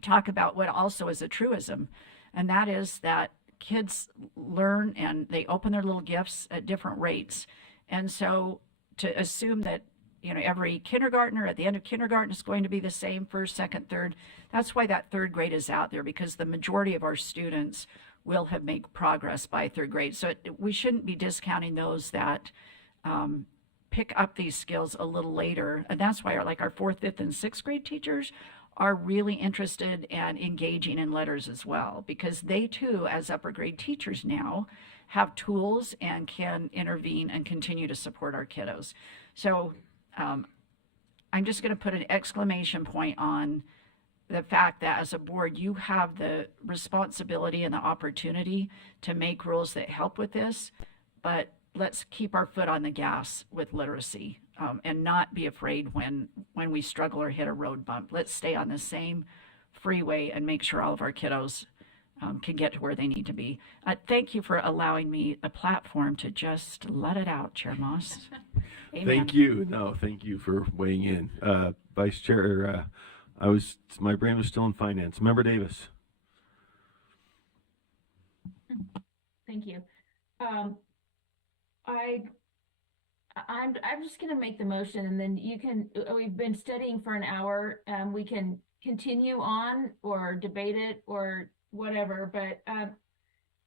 talk about what also is a truism, and that is that kids learn and they open their little gifts at different rates. And so to assume that, you know, every kindergartner at the end of kindergarten is going to be the same, first, second, third, that's why that third grade is out there, because the majority of our students will have made progress by third grade. So we shouldn't be discounting those that pick up these skills a little later. And that's why our fourth, fifth, and sixth grade teachers are really interested and engaging in letters as well, because they too, as upper grade teachers now, have tools and can intervene and continue to support our kiddos. So I'm just going to put an exclamation point on the fact that as a board, you have the responsibility and the opportunity to make rules that help with this, but let's keep our foot on the gas with literacy and not be afraid when we struggle or hit a road bump. Let's stay on the same freeway and make sure all of our kiddos can get to where they need to be. Thank you for allowing me a platform to just let it out, Chair Moss. Amen. Thank you. No, thank you for weighing in. Vice Chair, my brain was still in finance. Member Davis. Thank you. I'm just going to make the motion, and then you can. We've been studying for an hour. We can continue on or debate it or whatever. But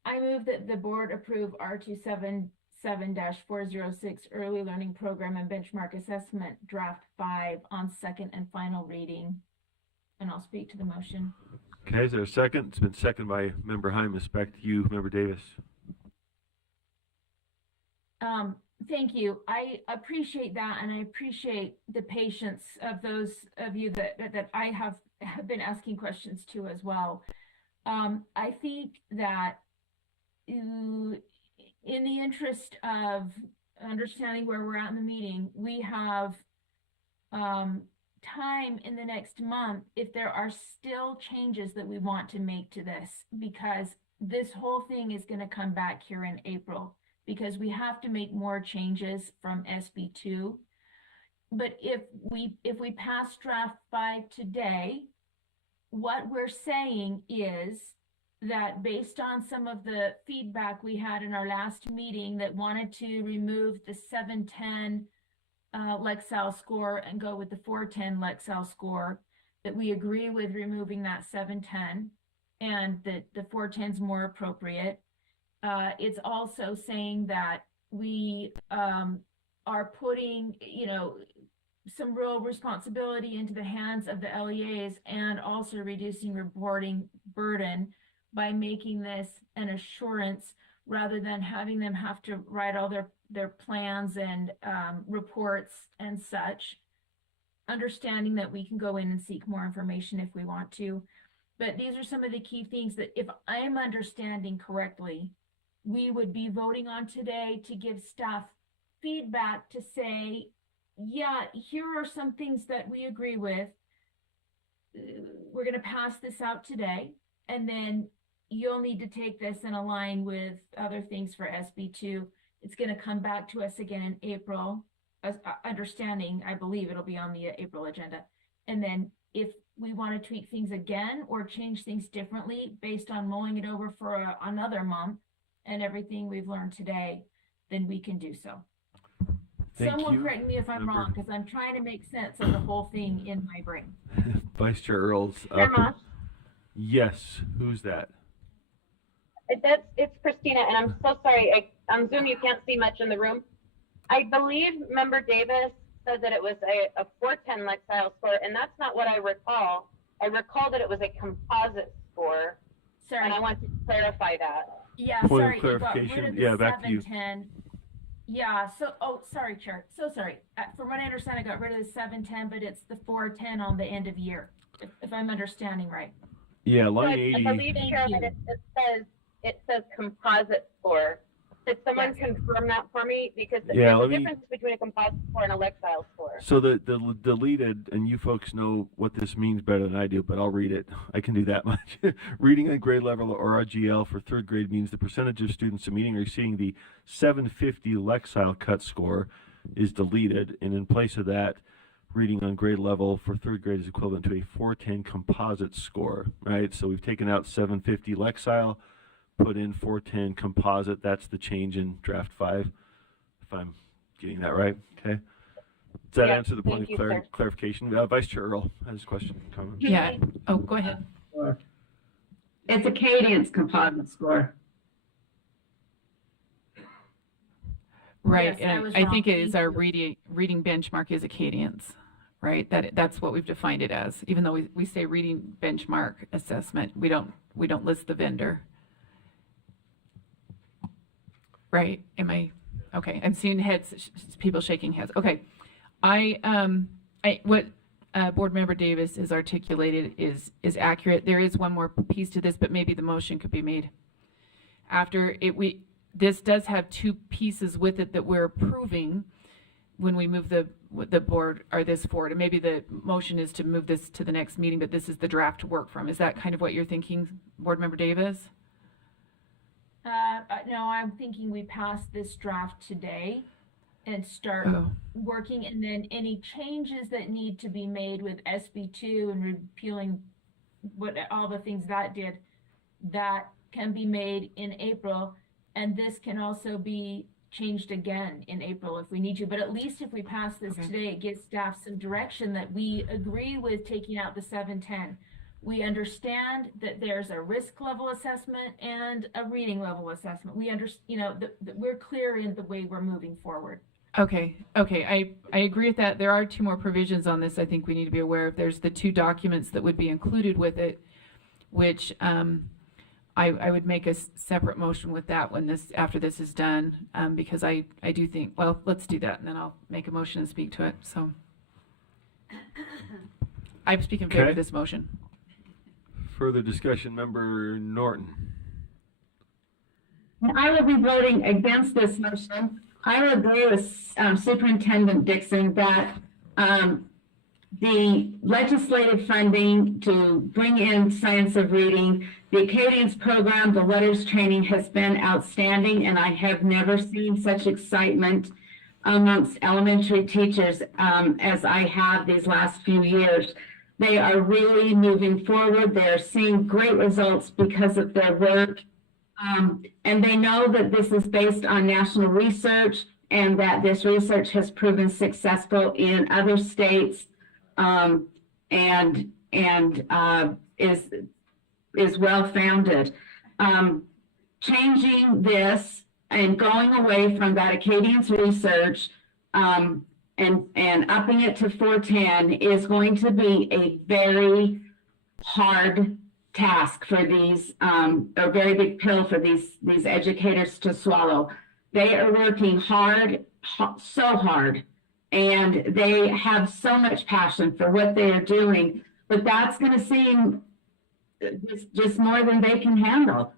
I move that the board approve R277-406 Early Learning Program and Benchmark Assessment Draft 5 on second and final reading. And I'll speak to the motion. Okay, is there a second? It's been seconded by Member Hymas. Back to you, Member Davis. Thank you. I appreciate that, and I appreciate the patience of those of you that I have been asking questions to as well. I think that in the interest of understanding where we're at in the meeting, we have time in the next month if there are still changes that we want to make to this, because this whole thing is going to come back here in April, because we have to make more changes from SB2. But if we pass draft 5 today, what we're saying is that based on some of the feedback we had in our last meeting that wanted to remove the 710 Lexile score and go with the 410 Lexile score, that we agree with removing that 710 and that the 410 is more appropriate. It's also saying that we are putting, some real responsibility into the hands of the LEAs, and also reducing reporting burden by making this an assurance rather than having them have to write all their plans and reports and such. Understanding that we can go in and seek more information if we want to. But these are some of the key things that, if I'm understanding correctly, we would be voting on today to give staff feedback to say, yeah, here are some things that we agree with. We're going to pass this out today, and then you'll need to take this and align with other things for SB2. It's going to come back to us again in April. Understanding, I believe it'll be on the April agenda. And then if we want to tweak things again or change things differently based on mulling it over for another month and everything we've learned today, then we can do so. Thank Someone you, correct me if I'm wrong, because I'm trying to make sense of the whole thing in my brain. Vice Chair Earls. Grandma, Yes, who's that? it's Christina, and I'm so sorry. On Zoom, you can't see much in the room. I believe Member Davis said that it was a 410 Lexile score, and that's not what I recall. I recall that it was a composite score, Sorry. and I want to clarify that. Yeah, Point of sorry, you got rid clarification. of the Yeah, back to you. 710. Yeah, so, sorry, Chair. So sorry. From what I understand, I got rid of the 710, but it's the 410 on the end of year, if I'm understanding right. Yeah, So line I 80. believe, Chair, that it says composite score. Did someone Yes. confirm that for me? Because Yeah, there's let a me- difference between a composite score and a Lexile score. So the deleted, and you folks know what this means better than I do, but I'll read it. I can do that much. Reading on grade level or RGL for third grade means the percentage of students meeting or exceeding the 750 Lexile cut score is deleted, and in place of that, reading on grade level for third grade is equivalent to a 410 composite score, right? So we've taken out 750 Lexile, put in 410 composite. That's the change in draft 5, if I'm getting that right. Okay. Does that Yeah, answer the point thank of you, sir. clarification? Vice Chair Earl has a question, comment. Yeah. Oh, go ahead. It's a cadence composite score. Right, Yes, I and was I wrong. think it is Thank our you. reading benchmark is a cadence, right? That's what we've defined it as. Even though we say reading benchmark assessment, we don't list the vendor. Right? Am I okay? I'm seeing heads, people shaking heads. Okay, what Board Member Davis has articulated is accurate. There is one more piece to this, but maybe the motion could be made after it. This does have two pieces with it that we're approving when we move the board or this forward. And maybe the motion is to move this to the next meeting, but this is the draft to work from. Is that kind of what you're thinking, Board Member Davis? No, I'm thinking we pass this draft today and start working, and then any changes that need to be made with SB2 and repealing all the things that did, that can be made in April. And this can also be changed again in April if we need to. But at least if we pass this today, it gives staff some direction that we agree with taking out the 710. We understand that there's a risk level assessment and a reading level assessment. We understand, that we're clear in the way we're moving forward. Okay, I agree with that. There are two more provisions on this I think we need to be aware of. There's the two documents that would be included with it, which I would make a separate motion with that when after this is done, because I do think, well, let's do that, and then I'll make a motion and speak to it. So I speak in favor of this motion. Further discussion, Member Norton. I will be voting against this motion. I will agree with Superintendent Dixon that the legislative funding to bring in science of reading, the Acadians program, the letters training has been outstanding, and I have never seen such excitement amongst elementary teachers as I have these last few years. They are really moving forward. They're seeing great results because of their work. And they know that this is based on national research and that this research has proven successful in other states and is well founded. Changing this and going away from that Acadians research and upping it to 410 is going to be a very hard task for these, a very big pill for these educators to swallow. They are working hard, so hard, and they have so much passion for what they are doing, but that's going to seem just more than they can handle.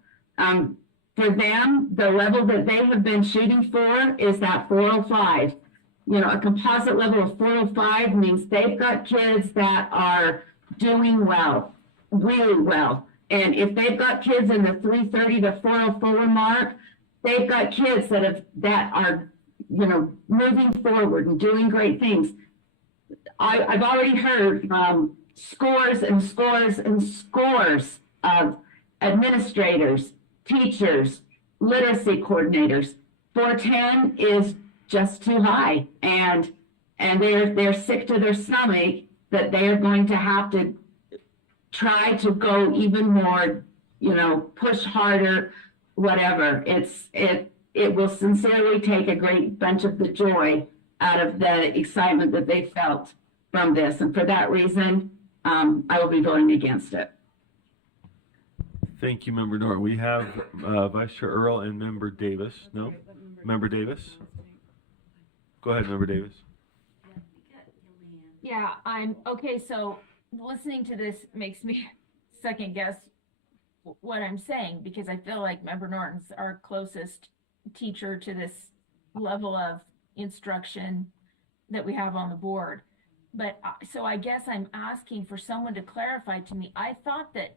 For them, the level that they have been shooting for is that 405. A composite level of 405 means they've got kids that are doing well, really well. And if they've got kids in the 330 to 404 mark, they've got kids that are moving forward and doing great things. I've already heard from scores and scores and scores of administrators, teachers, literacy coordinators. 410 is just too high, and they're sick to their stomach that they are going to have to try to go even more, push harder, whatever. It will sincerely take a great bunch of the joy out of the excitement that they felt from this. And for that reason, I will be voting against it. Thank you, Member Nor. We have Vice Chair Earl and Member Davis. No? Member Davis? Go ahead, Member Davis. Yeah, okay, so listening to this makes me second guess what I'm saying, because I feel like Member Norton's our closest teacher to this level of instruction that we have on the board. But so I guess I'm asking for someone to clarify to me. I thought that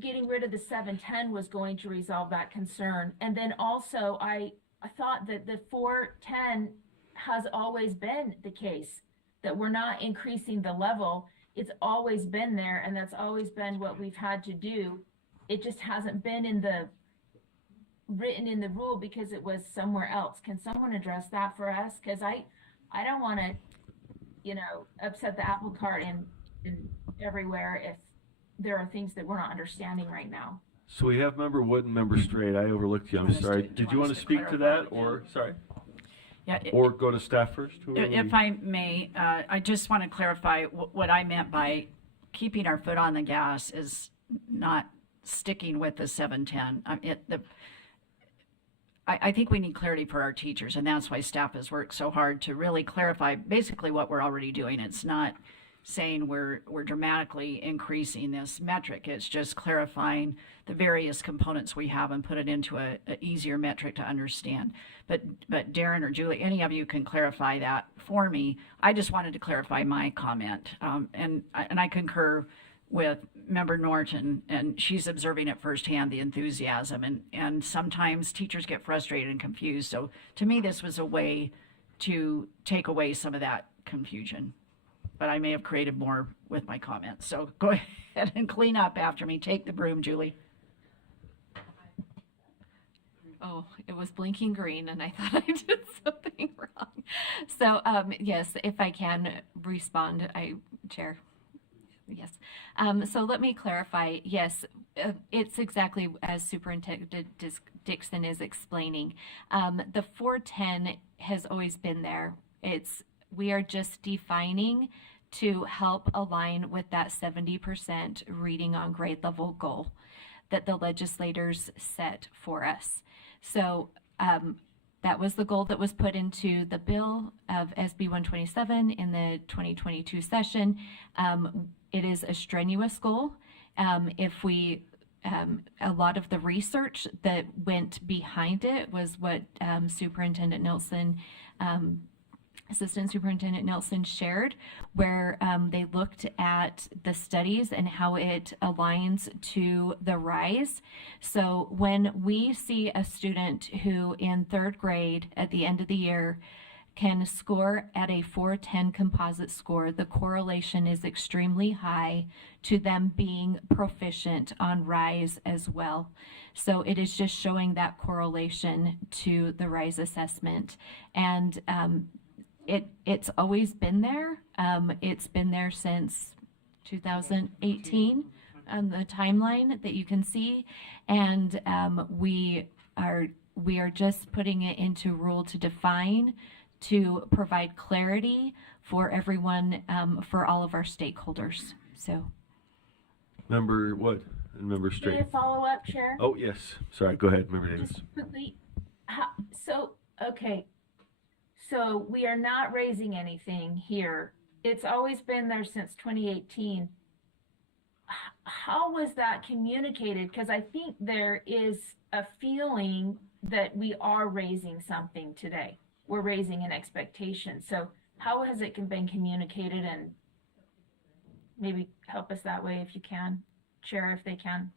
getting rid of the 710 was going to resolve that concern. And then also I thought that the 410 has always been the case, that we're not increasing the level. It's always been there, and that's always been what we've had to do. It just hasn't been written in the rule because it was somewhere else. Can someone address that for us? Because I don't want to, upset the apple cart in everywhere if there are things that we're not understanding right now. So we have Member Wood and Member Straight. I overlooked you. I'm sorry. Did you want to speak to that, or sorry? Yeah, or go to staff first? If I may, I just want to clarify what I meant by keeping our foot on the gas is not sticking with the 710. I think we need clarity for our teachers, and that's why staff has worked so hard to really clarify basically what we're already doing. It's not saying we're dramatically increasing this metric. It's just clarifying the various components we have and put it into a easier metric to understand. But Darren or Julie, any of you can clarify that for me. I just wanted to clarify my comment, and I concur with Member Norton, and she's observing it firsthand, the enthusiasm, and sometimes teachers get frustrated and confused. So to me, this was a way to take away some of that confusion. But I may have created more with my comments. So go ahead and clean up after me. Take the broom, Julie. Oh, it was blinking green and I thought I did something wrong. So, yes, if I can respond, Chair. Yes. So let me clarify. Yes, it's exactly as Superintendent Dixon is explaining. The 410 has always been there. We are just defining to help align with that 70% reading on grade level goal that the legislators set for us. So that was the goal that was put into the bill of SB 127 in the 2022 session. It is a strenuous goal. A lot of the research that went behind it was what Assistant Superintendent Nelson shared, where they looked at the studies and how it aligns to the RISE. So when we see a student who in third grade at the end of the year can score at a 410 composite score, the correlation is extremely high to them being proficient on RISE as well. So it is just showing that correlation to the RISE assessment. And it's always been there. It's been there since 2018 on the timeline that you can see. And we are just putting it into rule to define, to provide clarity for everyone, for all of our stakeholders. So, Member Wood and Member Straight. May I follow up, Chair? Oh yes, sorry. Go ahead, Member Davis. Just quickly. So we are not raising anything here. It's always been there since 2018. How was that communicated? Because I think there is a feeling that we are raising something today. We're raising an expectation. So how has it been communicated, and maybe help us that way if you can, Chair, if they can.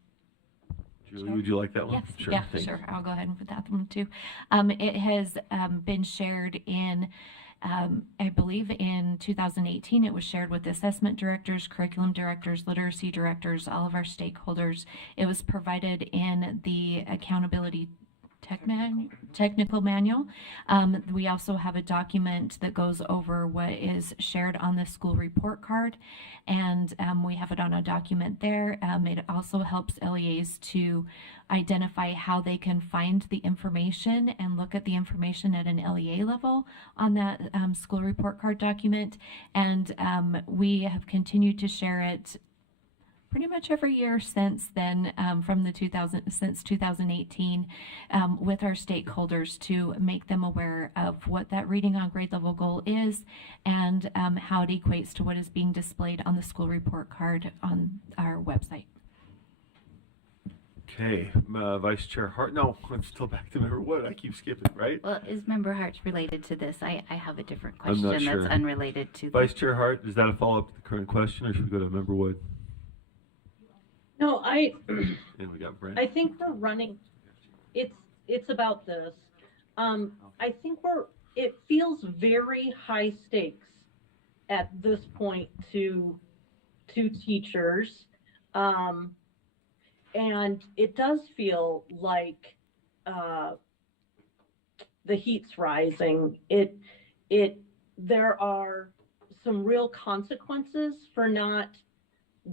Julie, would you like that one? Yes, Sure. yeah, sure. I'll go ahead and put that one too. It has been shared in I believe in 2018, it was shared with assessment directors, curriculum directors, literacy directors, all of our stakeholders. It was provided in the accountability technical manual. We also have a document that goes over what is shared on the school report card, and we have it on a document there. It also helps LEAs to identify how they can find the information and look at the information at an LEA level on that school report card document. And we have continued to share it pretty much every year since then, since 2018, with our stakeholders to make them aware of what that reading on grade level goal is and how it equates to what is being displayed on the school report card on our website. Okay, Vice Chair Hart. No, I'm still back to Member Wood. I keep skipping, right? Well, is Member Hart's related to this? I have a different I'm question not sure. that's unrelated to Vice Chair Hart, is that a follow-up to the current question, or should we go to Member Wood? No, And we got Brent. I think we're running, it's about this. I think it feels very high stakes at this point to teachers. And it does feel like the heat's rising. There are some real consequences for not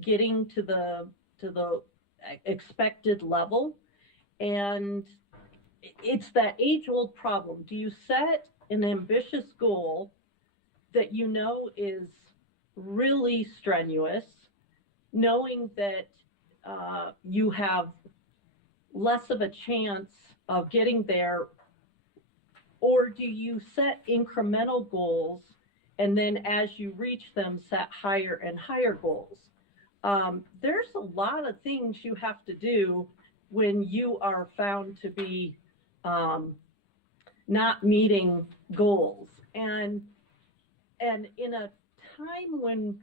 getting to the expected level. And it's that age-old problem. Do you set an ambitious goal that you know is really strenuous, knowing that you have less of a chance of getting there, or do you set incremental goals and then as you reach them set higher and higher goals? There's a lot of things you have to do when you are found to be not meeting goals. And in a time when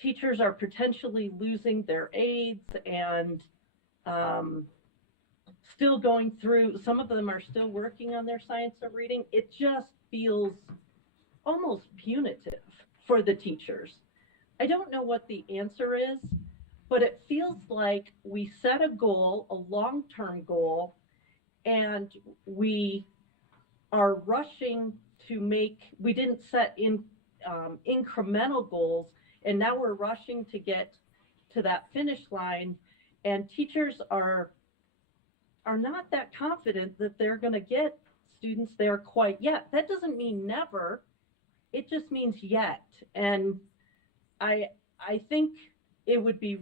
teachers are potentially losing their aides and still going through, some of them are still working on their science of reading, it just feels almost punitive for the teachers. I don't know what the answer is, but it feels like we set a goal, a long-term goal, and we are rushing to we didn't set in incremental goals, and now we're rushing to get to that finish line, and teachers are not that confident that they're going to get students there quite yet. That doesn't mean never, it just means yet. And I think it would be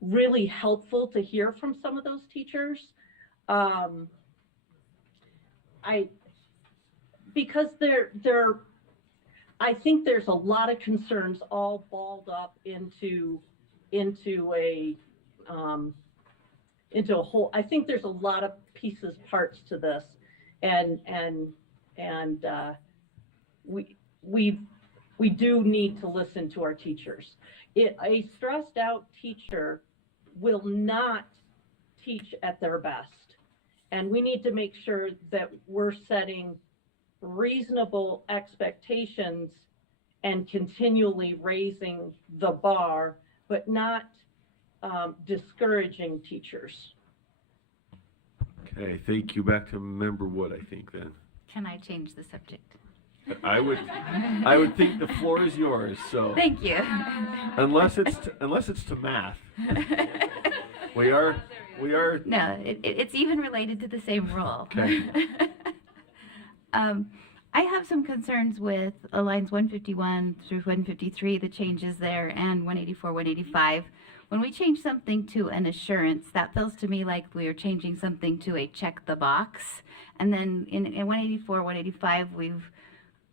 really helpful to hear from some of those teachers. Because I think there's a lot of concerns all balled up into a whole. I think there's a lot of pieces, parts to this, and we do need to listen to our teachers. A stressed out teacher will not teach at their best, and we need to make sure that we're setting reasonable expectations and continually raising the bar, but not discouraging teachers. Okay, thank you. Back to Member Wood, I think, then. Can I change the subject? I would think the floor is yours. So Thank you. unless it's to math, we are. No, it's even related to the same rule. Okay. I have some concerns with lines 151 through 153, the changes there, and 184, 185. When we change something to an assurance, that feels to me like we are changing something to a check the box. And then in 184, 185, we've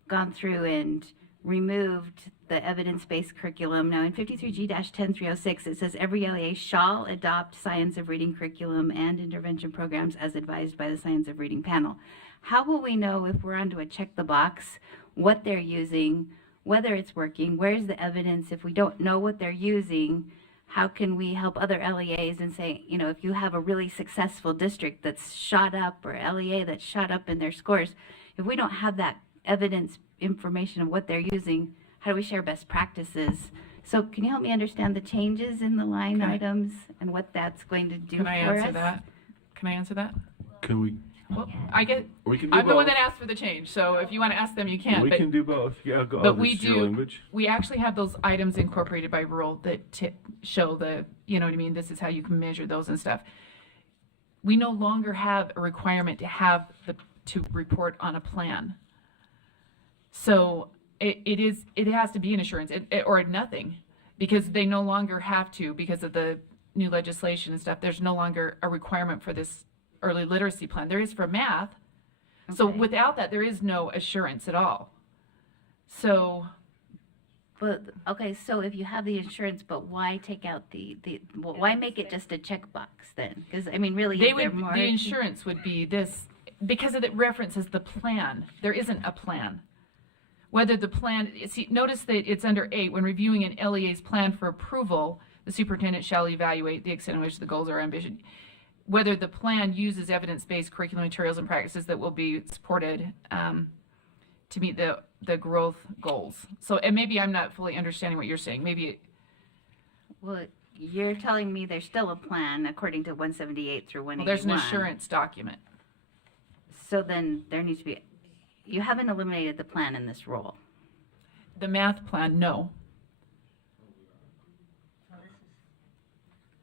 gone through and removed the evidence-based curriculum. Now in 53G-10306, it says every LEA shall adopt science of reading curriculum and intervention programs as advised by the science of reading panel. How will we know if we're onto a check the box, what they're using, whether it's working, where's the evidence? If we don't know what they're using, how can we help other LEAs and say, you know, if you have a really successful district that's shot up or LEA that's shot up in their scores, if we don't have that evidence information of what they're using, how do we share best practices? So can you help me understand the changes in the line items and what that's going to do Can for I us? answer that? Can I answer that? Can we? Well, We can do I'm both. the one that asked for the change, so if you want to ask them, you can. We but can do both. Yeah, go. but we this is your do- language. we actually have those items incorporated by rule that show the, you know what I mean, this is how you can measure those and stuff. We no longer have a requirement to report on a plan. So it has to be an assurance or nothing, because they no longer have to, because of the new legislation and stuff. There's no longer a requirement for this early literacy plan. There is for math. So Okay. without that, there is no assurance at all. So But, okay, so if you have the insurance, but why take out why make it just a checkbox then? Because, I mean, really, is there more? the insurance would be this, because it references the plan. There isn't a plan. Whether the plan, see, notice that it's under 8, when reviewing an LEA's plan for approval, the superintendent shall evaluate the extent to which the goals are ambition. Whether the plan uses evidence-based curriculum materials and practices that will be supported to meet the growth goals. So, and maybe I'm not fully understanding what you're saying. Maybe Well, you're telling me there's still a plan according to 178 through 181. there's an assurance document. So then there needs to be, you haven't eliminated the plan in this role. The math plan, no.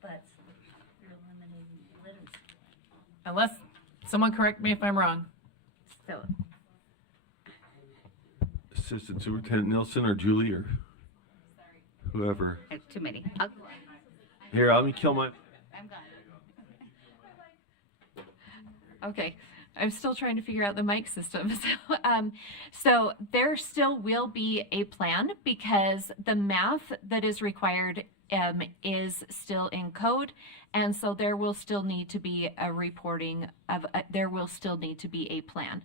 But you're eliminating literacy. Unless someone correct me if I'm wrong. So, Assistant Superintendent Nielsen or Julie or whoever. there's too many. Here, let me kill my. I'm gone. Okay, I'm still trying to figure out the mic system. So there still will be a plan, because the math that is required is still in code, and so there will still need to be a reporting of. There will still need to be a plan.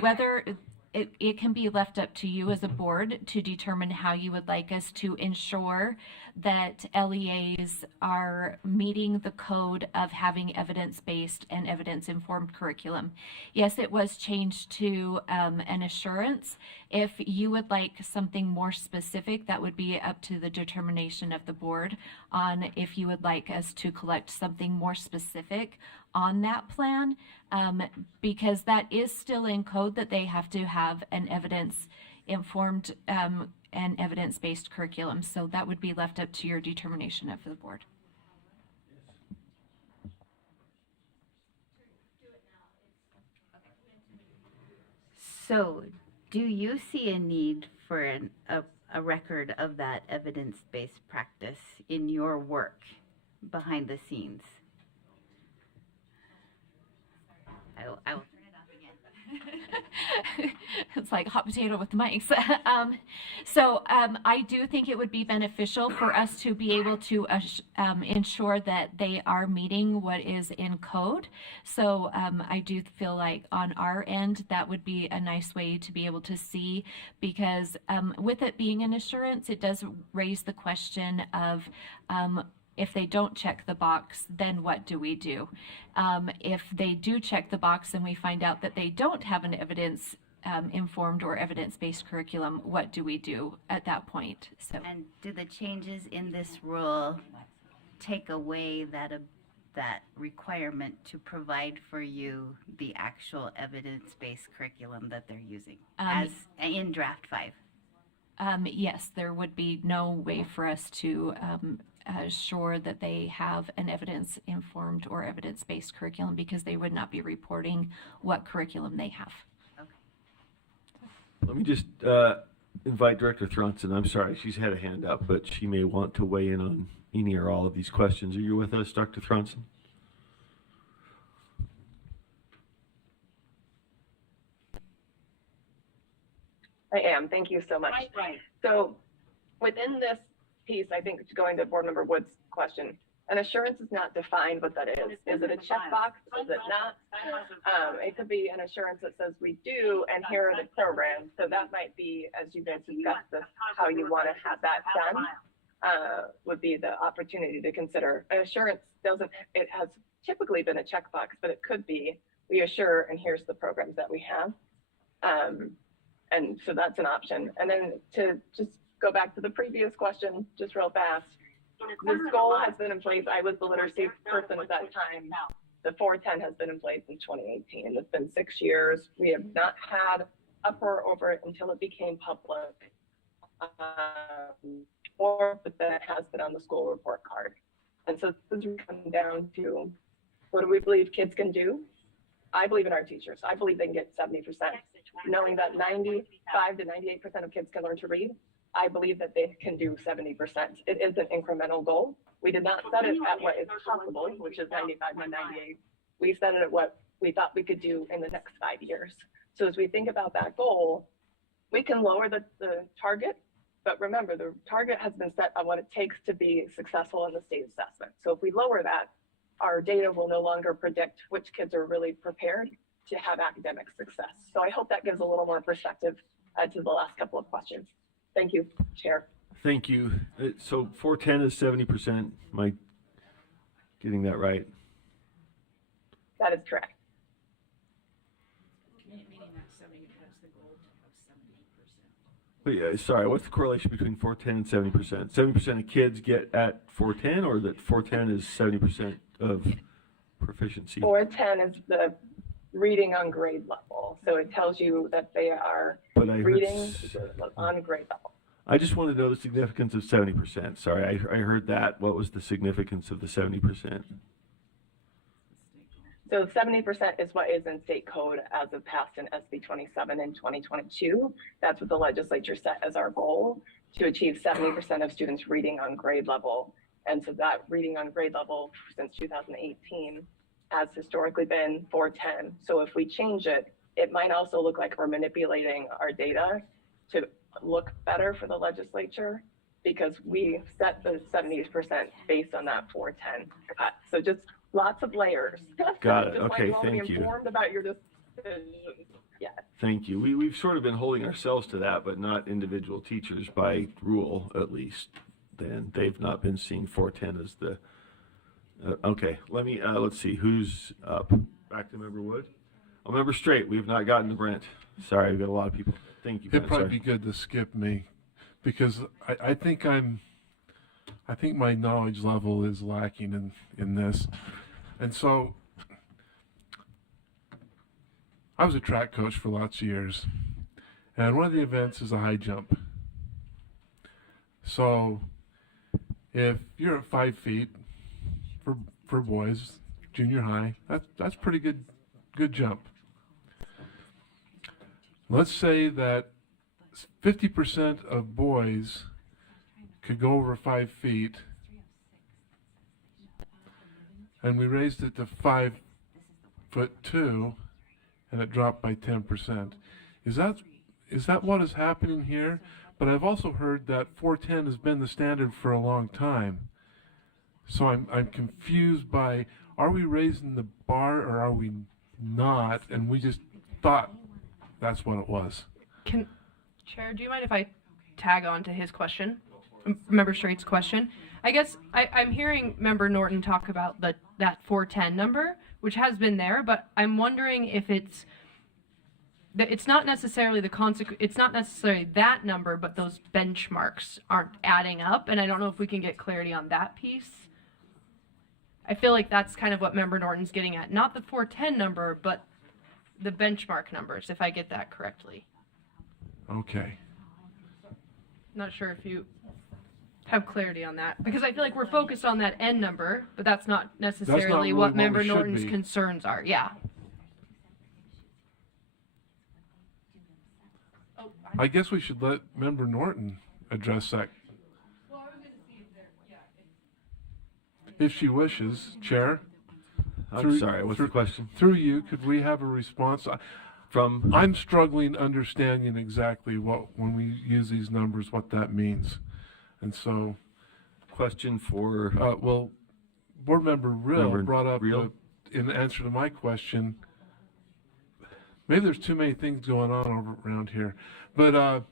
Whether it can be left up to you as a board to determine how you would like us to ensure that LEAs are meeting the code of having evidence-based and evidence-informed curriculum. Yes, it was changed to an assurance. If you would like something more specific, that would be up to the determination of the board on if you would like us to collect something more specific on that plan, because that is still in code that they have to have an evidence-informed and evidence-based curriculum. So that would be left up to your determination of the board. So, do you see a need for a record of that evidence-based practice in your work behind the scenes? I will turn it off again. It's like hot potato with the mics. So I do think it would be beneficial for us to be able to ensure that they are meeting what is in code. So I do feel like on our end, that would be a nice way to be able to see, because with it being an assurance, it does raise the question of if they don't check the box, then what do we do? If they do check the box and we find out that they don't have an evidence informed or evidence-based curriculum, what do we do at that point? So, And do the changes in this rule take away that requirement to provide for you the actual evidence-based curriculum that they're using as in draft 5? yes, there would be no way for us to assure that they have an evidence-informed or evidence-based curriculum, because they would not be reporting what curriculum they have. Let me just invite Director Thronson. I'm sorry, she's had a hand up, but she may want to weigh in on any or all of these questions. Are you with us, Dr. Thronson? I am. Thank you so much. Right. So within this piece, I think going to Board Member Wood's question, an assurance is not defined what that is. Is it a checkbox? Is it not? It could be an assurance that says we do, and here are the programs. So that might be, as you guys discussed this, how you want to have that done, would be the opportunity to consider. An assurance it has typically been a checkbox, but it could be, we assure, and here's the programs that we have. And so that's an option. And then to just go back to the previous question, just real fast, this goal has been in place. I was the literacy person at that time. The 410 has been in place since 2018. It's been 6 years. We have not had uproar over it until it became public, but then it has been on the school report card. And so this is coming down to, what do we believe kids can do? I believe in our teachers. I believe they can get 70%. Knowing that 95 to 98% of kids can learn to read, I believe that they can do 70%. It is an incremental goal. We did not set it at what is possible, which is 95 to 98. We set it at what we thought we could do in the next 5 years. So as we think about that goal, we can lower the target, but remember, the target has been set on what it takes to be successful in the state assessment. So if we lower that, our data will no longer predict which kids are really prepared to have academic success. So I hope that gives a little more perspective to the last couple of questions. Thank you, Chair. Thank you. So 410 is 70%. Am I getting that right? That is correct. But yeah, sorry, what's the correlation between 410 and 70%? 70% of kids get at 410, or that 410 is 70% of proficiency? 410 is the reading on grade level. So it tells you that they are But reading on grade level. I just want to know the significance of 70%. Sorry, I heard that. What was the significance of the 70%? So 70% is what is in state code as of passed in SB 27 in 2022. That's what the legislature set as our goal, to achieve 70% of students reading on grade level. And so that reading on grade level since 2018 has historically been 410. So if we change it, it might also look like we're manipulating our data to look better for the legislature, because we set the 70% based on that 410 cut. So just lots of layers. Got it. Just Okay, like thank you. Informed about your decisions. Yeah. Thank you. We've sort of been holding ourselves to that, but not individual teachers by rule, at least. Then they've not been seeing 410 as the. Okay, let's see who's up. Back to Member Wood. Oh, Member Straight. We have not gotten to Brent. Sorry, we've got a lot of people. Thank you. It'd Brent. probably Sorry. be good to skip me, because I think my knowledge level is lacking in this. And so I was a track coach for lots of years, and one of the events is a high jump. So if you're at 5 feet for boys, junior high, that's pretty good jump. Let's say that 50% of boys could go over 5 feet, and we raised it to 5'2", and it dropped by 10%. Is that what is happening here? But I've also heard that 410 has been the standard for a long time. So I'm confused by, are we raising the bar or are we not? And we just thought that's what it was. Chair, do you mind if I tag on to his question? Member Straight's question. I guess I'm hearing Member Norton talk about that 410 number, which has been there, but I'm wondering if it's not necessarily it's not necessarily that number, but those benchmarks aren't adding up, and I don't know if we can get clarity on that piece. I feel like that's kind of what Member Norton's getting at, not the 410 number, but the benchmark numbers, if I get that correctly. Okay. Not sure if you have clarity on that, because I feel like we're focused on that N number, but that's not necessarily really what what Member we should Norton's be. concerns are. Yeah. I guess we should let Member Norton address that. If she wishes, Chair. I'm sorry, what's the question? Through you, could we have a response? From I'm struggling understanding exactly when we use these numbers, what that means. And so, question for well, Board Member Rill Member brought up Rill? in answer to my question. Maybe there's too many things going on around here, but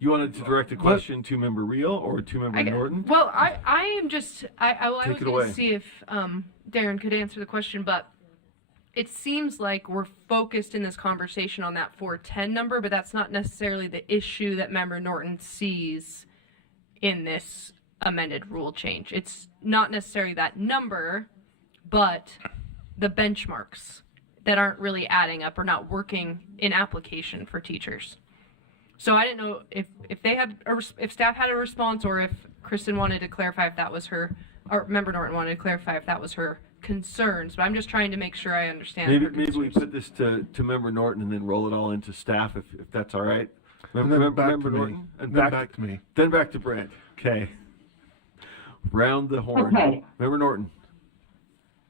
you wanted to direct a question to Member Reel or to Member Norton? Well, I am just I was Take it going away. to see if Darren could answer the question, but it seems like we're focused in this conversation on that 410 number, but that's not necessarily the issue that Member Norton sees in this amended rule change. It's not necessarily that number, but the benchmarks that aren't really adding up or not working in application for teachers. So I didn't know if they had, if staff had a response, or if Kristen wanted to clarify if that was her, or Member Norton wanted to clarify if that was her concerns. But I'm just trying to make sure I understand. Maybe we put this to Member Norton and then roll it all into staff if that's all right. And then back Member to me. Norton? And Then back to me. Then back to Brent. Okay. Round the horn. Okay. Member Norton.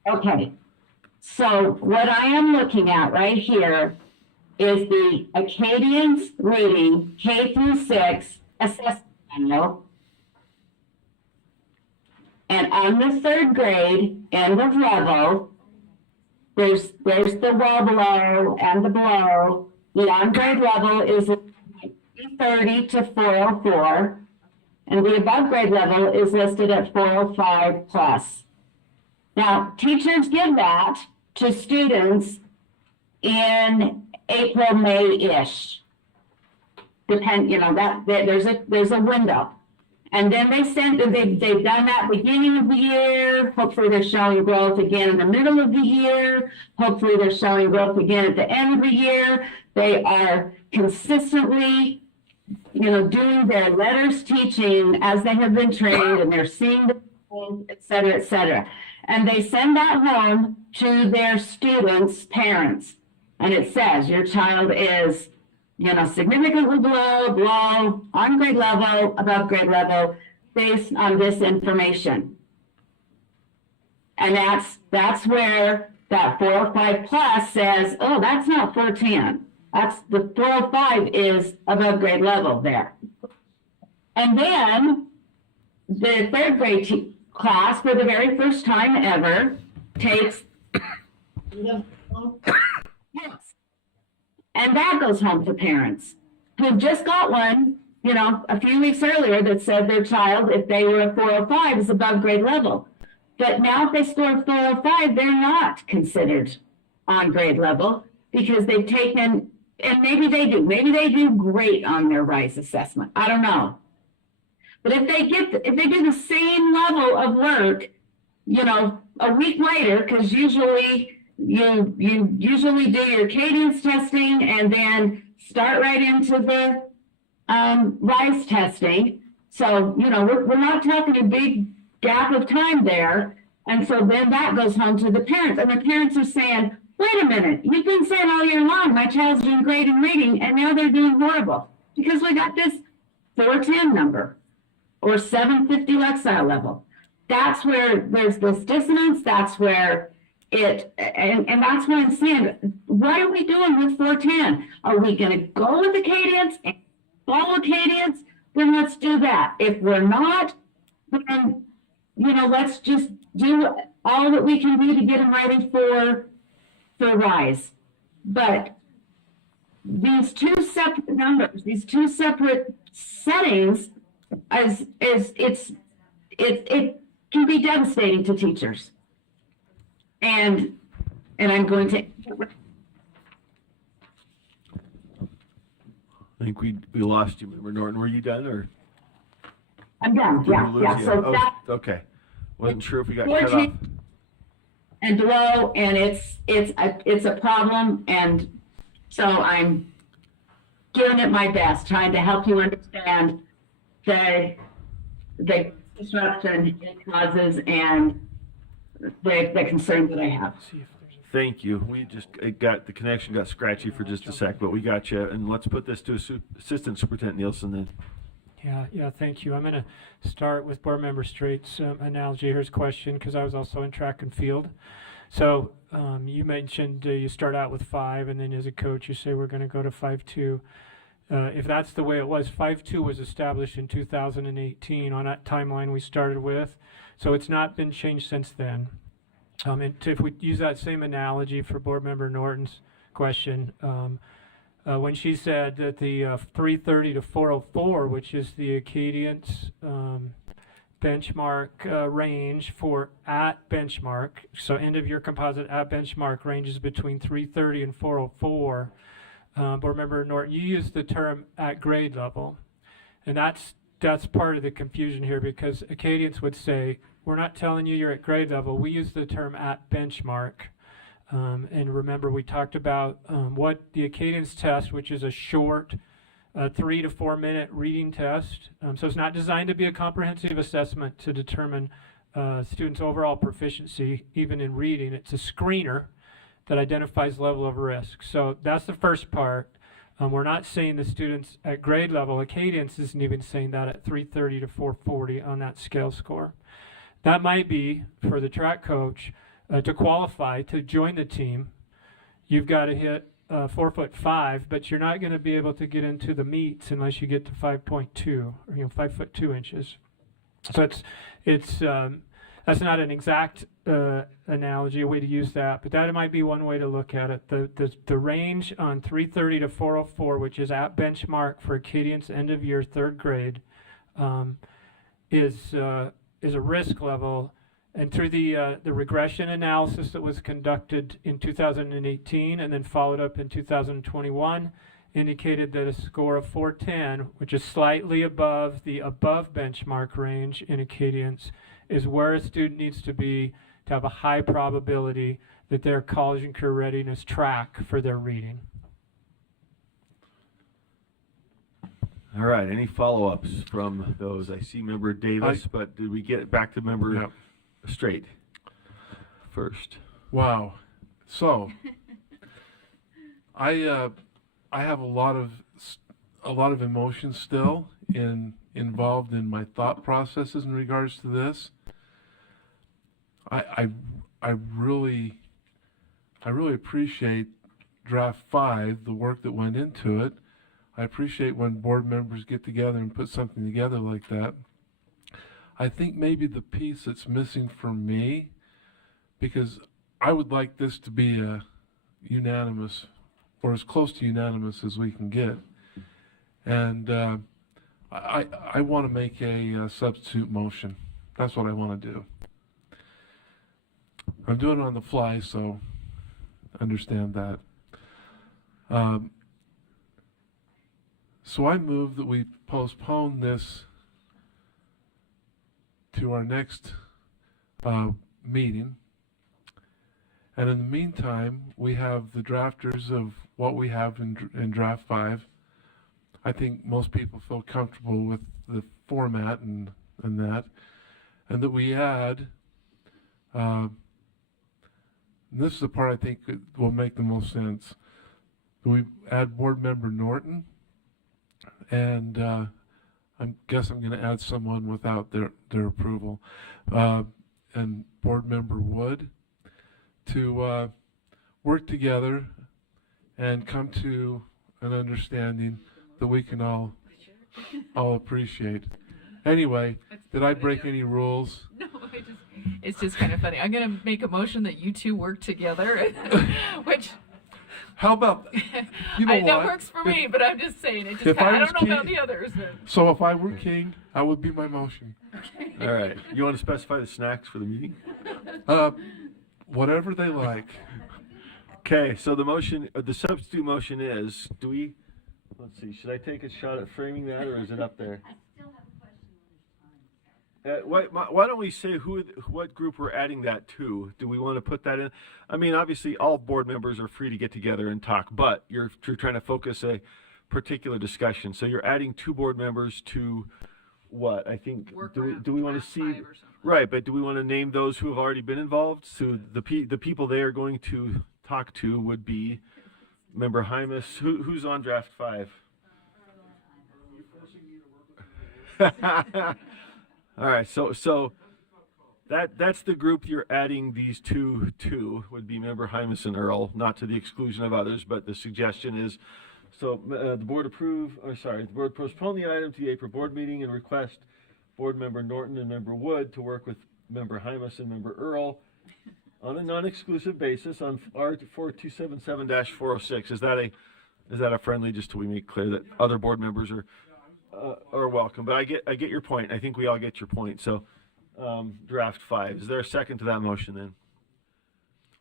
Okay. So what I am looking at right here is the Acadians Reading K through 6 assessment manual. And on the 3rd grade end of level, there's the well below and the below. The on-grade level is 330 to 404, and the above grade level is listed at 405 plus. Now, teachers give that to students in April, May-ish. There's a window. And then they've done that beginning of the year. Hopefully they're showing growth again in the middle of the year. Hopefully they're showing growth again at the end of the year. They are consistently, doing their letters teaching as they have been trained, and they're seeing the, et cetera, et cetera. And they send that home to their students' parents. And it says your child is, significantly below, on grade level, above grade level, based on this information. And that's where that 405 plus says, oh, that's not 410. That's the 405 is above grade level there. And then the 3rd grade class, for the very first time ever, takes and that goes home to parents who just got one, a few weeks earlier that said their child, if they were a 405, is above grade level. But now if they score a 405, they're not considered on grade level because they've taken, and maybe they do great on their RISE assessment. I don't know. But if they do the same level of work, a week later, because usually you usually do your cadence testing and then start right into the RISE testing. So, we're not talking a big gap of time there. And so then that goes home to the parents. And the parents are saying, wait a minute, you've been saying all year long, my child's doing great in reading, and now they're doing horrible. Because we got this 410 number or 750 Lexile level. That's where there's this dissonance. That's where and that's why I'm saying, what are we doing with 410? Are we going to go with the cadence and follow cadence? Then let's do that. If we're not, then, let's just do all that we can do to get them ready for RISE. But these two separate numbers, these two separate settings, it can be devastating to teachers. And I'm going to. I think we lost you, Member Norton. Were you done, or? I'm done. Did we lose Yeah. you? So that Okay. Wasn't sure if we got cut off. and below, and it's a problem, and so I'm doing it my best, trying to help you understand the disruption it causes and the concerns that I have. Thank you. The connection got scratchy for just a sec, but we got you. And let's put this to Assistant Superintendent Nielsen then. Yeah, thank you. I'm going to start with Board Member Straight's analogy. Here's a question, because I was also in track and field. So you mentioned you start out with 5, and then as a coach you say we're going to go to 5.2. If that's the way it was, 5.2 was established in 2018 on that timeline we started with. So it's not been changed since then. And if we use that same analogy for Board Member Norton's question, when she said that the 330 to 404, which is the Acadians benchmark range for at benchmark. So end of year composite at benchmark ranges between 330 and 404. Board Member Norton, you used the term at grade level, and that's part of the confusion here, because Acadians would say, we're not telling you you're at grade level. We use the term at benchmark. And remember, we talked about what the Acadians test, which is a short 3 to 4 minute reading test. So it's not designed to be a comprehensive assessment to determine students' overall proficiency, even in reading. It's a screener that identifies level of risk. So that's the first part. We're not saying the students at grade level. Acadians isn't even saying that at 330 to 440 on that scale score. That might be, for the track coach, to qualify to join the team, you've got to hit 4'5", but you're not going to be able to get into the meets unless you get to 5.2, or 5 foot 2 inches. So it's that's not an exact analogy, a way to use that, but that might be one way to look at it. The range on 330 to 404, which is at benchmark for Acadians end of year 3rd grade, is a risk level. And through the regression analysis that was conducted in 2018 and then followed up in 2021, indicated that a score of 410, which is slightly above the above benchmark range in Acadians, is where a student needs to be to have a high probability that their college and career readiness track for their reading. All right, any follow-ups from those? I see Member Davis, but did we get it back to Member Straight first? Wow. So I have a lot of emotion still involved in my thought processes in regards to this. I really appreciate draft 5, the work that went into it. I appreciate when board members get together and put something together like that. I think maybe the piece that's missing for me, because I would like this to be a unanimous, or as close to unanimous as we can get. And I want to make a substitute motion. That's what I want to do. I'm doing it on the fly, so understand that. So I move that we postpone this to our next meeting. And in the meantime, we have the drafters of what we have in draft 5. I think most people feel comfortable with the format and that. And that we add, and this is the part I think will make the most sense. We add Board Member Norton, and I guess I'm going to add someone without their approval, and Board Member Wood, to work together and come to an understanding that we can all appreciate. Anyway, did I break any rules? No, it's just kind of funny. I'm going to make a motion that you two work together, which... How about, you know that works for me, but I'm just saying, it just I don't know about the others. So if I were king, I would be my motion. Okay. All right. You want to specify the snacks for the meeting? Whatever they like. Okay, so the substitute motion is, let's see, should I take a shot at framing that, or is it up there? Why don't we say what group we're adding that to? Do we want to put that in? I mean, obviously, all board members are free to get together and talk, but you're trying to focus a particular discussion. So you're adding 2 board members to what? I think, do we want to see? Right, but do we want to name those who have already been involved? So the people they are going to talk to would be Member Hymas. Who's on draft 5? All right, so that's the group you're adding these two to, would be Member Hymas and Earl, not to the exclusion of others, but the suggestion is, so the board postpone the item to the April board meeting and request Board Member Norton and Member Wood to work with Member Hymas and Member Earl on a non-exclusive basis on R4277-406. Is that a friendly, just so we make clear that other board members are are welcome, but I get your point. I think we all get your point. So, draft 5. Is there a second to that motion then?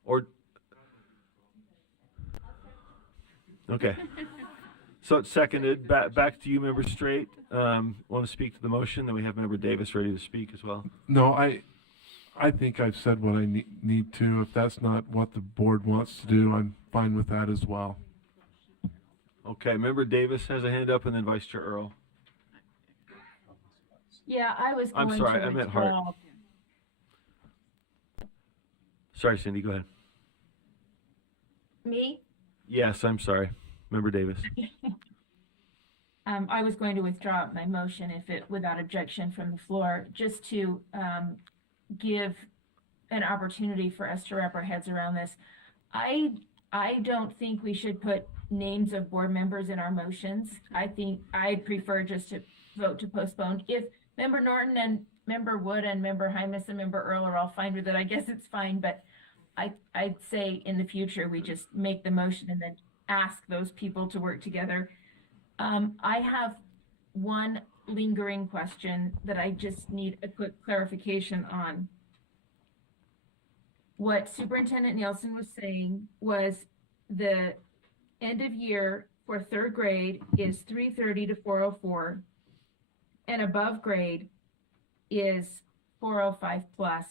Or okay. So it's seconded. Back to you, Member Straight. Want to speak to the motion? Then we have Member Davis ready to speak as well. No, I think I've said what I need to. If that's not what the board wants to do, I'm fine with that as well. Okay, Member Davis has a hand up, and then Vice Chair Earl. Yeah, I was going I'm sorry, to I meant Hart. withdraw. Sorry, Cindy, go ahead. Me? Yes, I'm sorry. Member Davis. I was going to withdraw my motion if it, without objection from the floor, just to give an opportunity for us to wrap our heads around this. I don't think we should put names of board members in our motions. I think I'd prefer just to vote to postpone. If Member Norton and Member Wood and Member Hymas and Member Earl are all fine with it, I guess it's fine, but I'd say in the future we just make the motion and then ask those people to work together. I have one lingering question that I just need a quick clarification on. What Superintendent Nielsen was saying was the end of year for 3rd grade is 330 to 404, and above grade is 405 plus.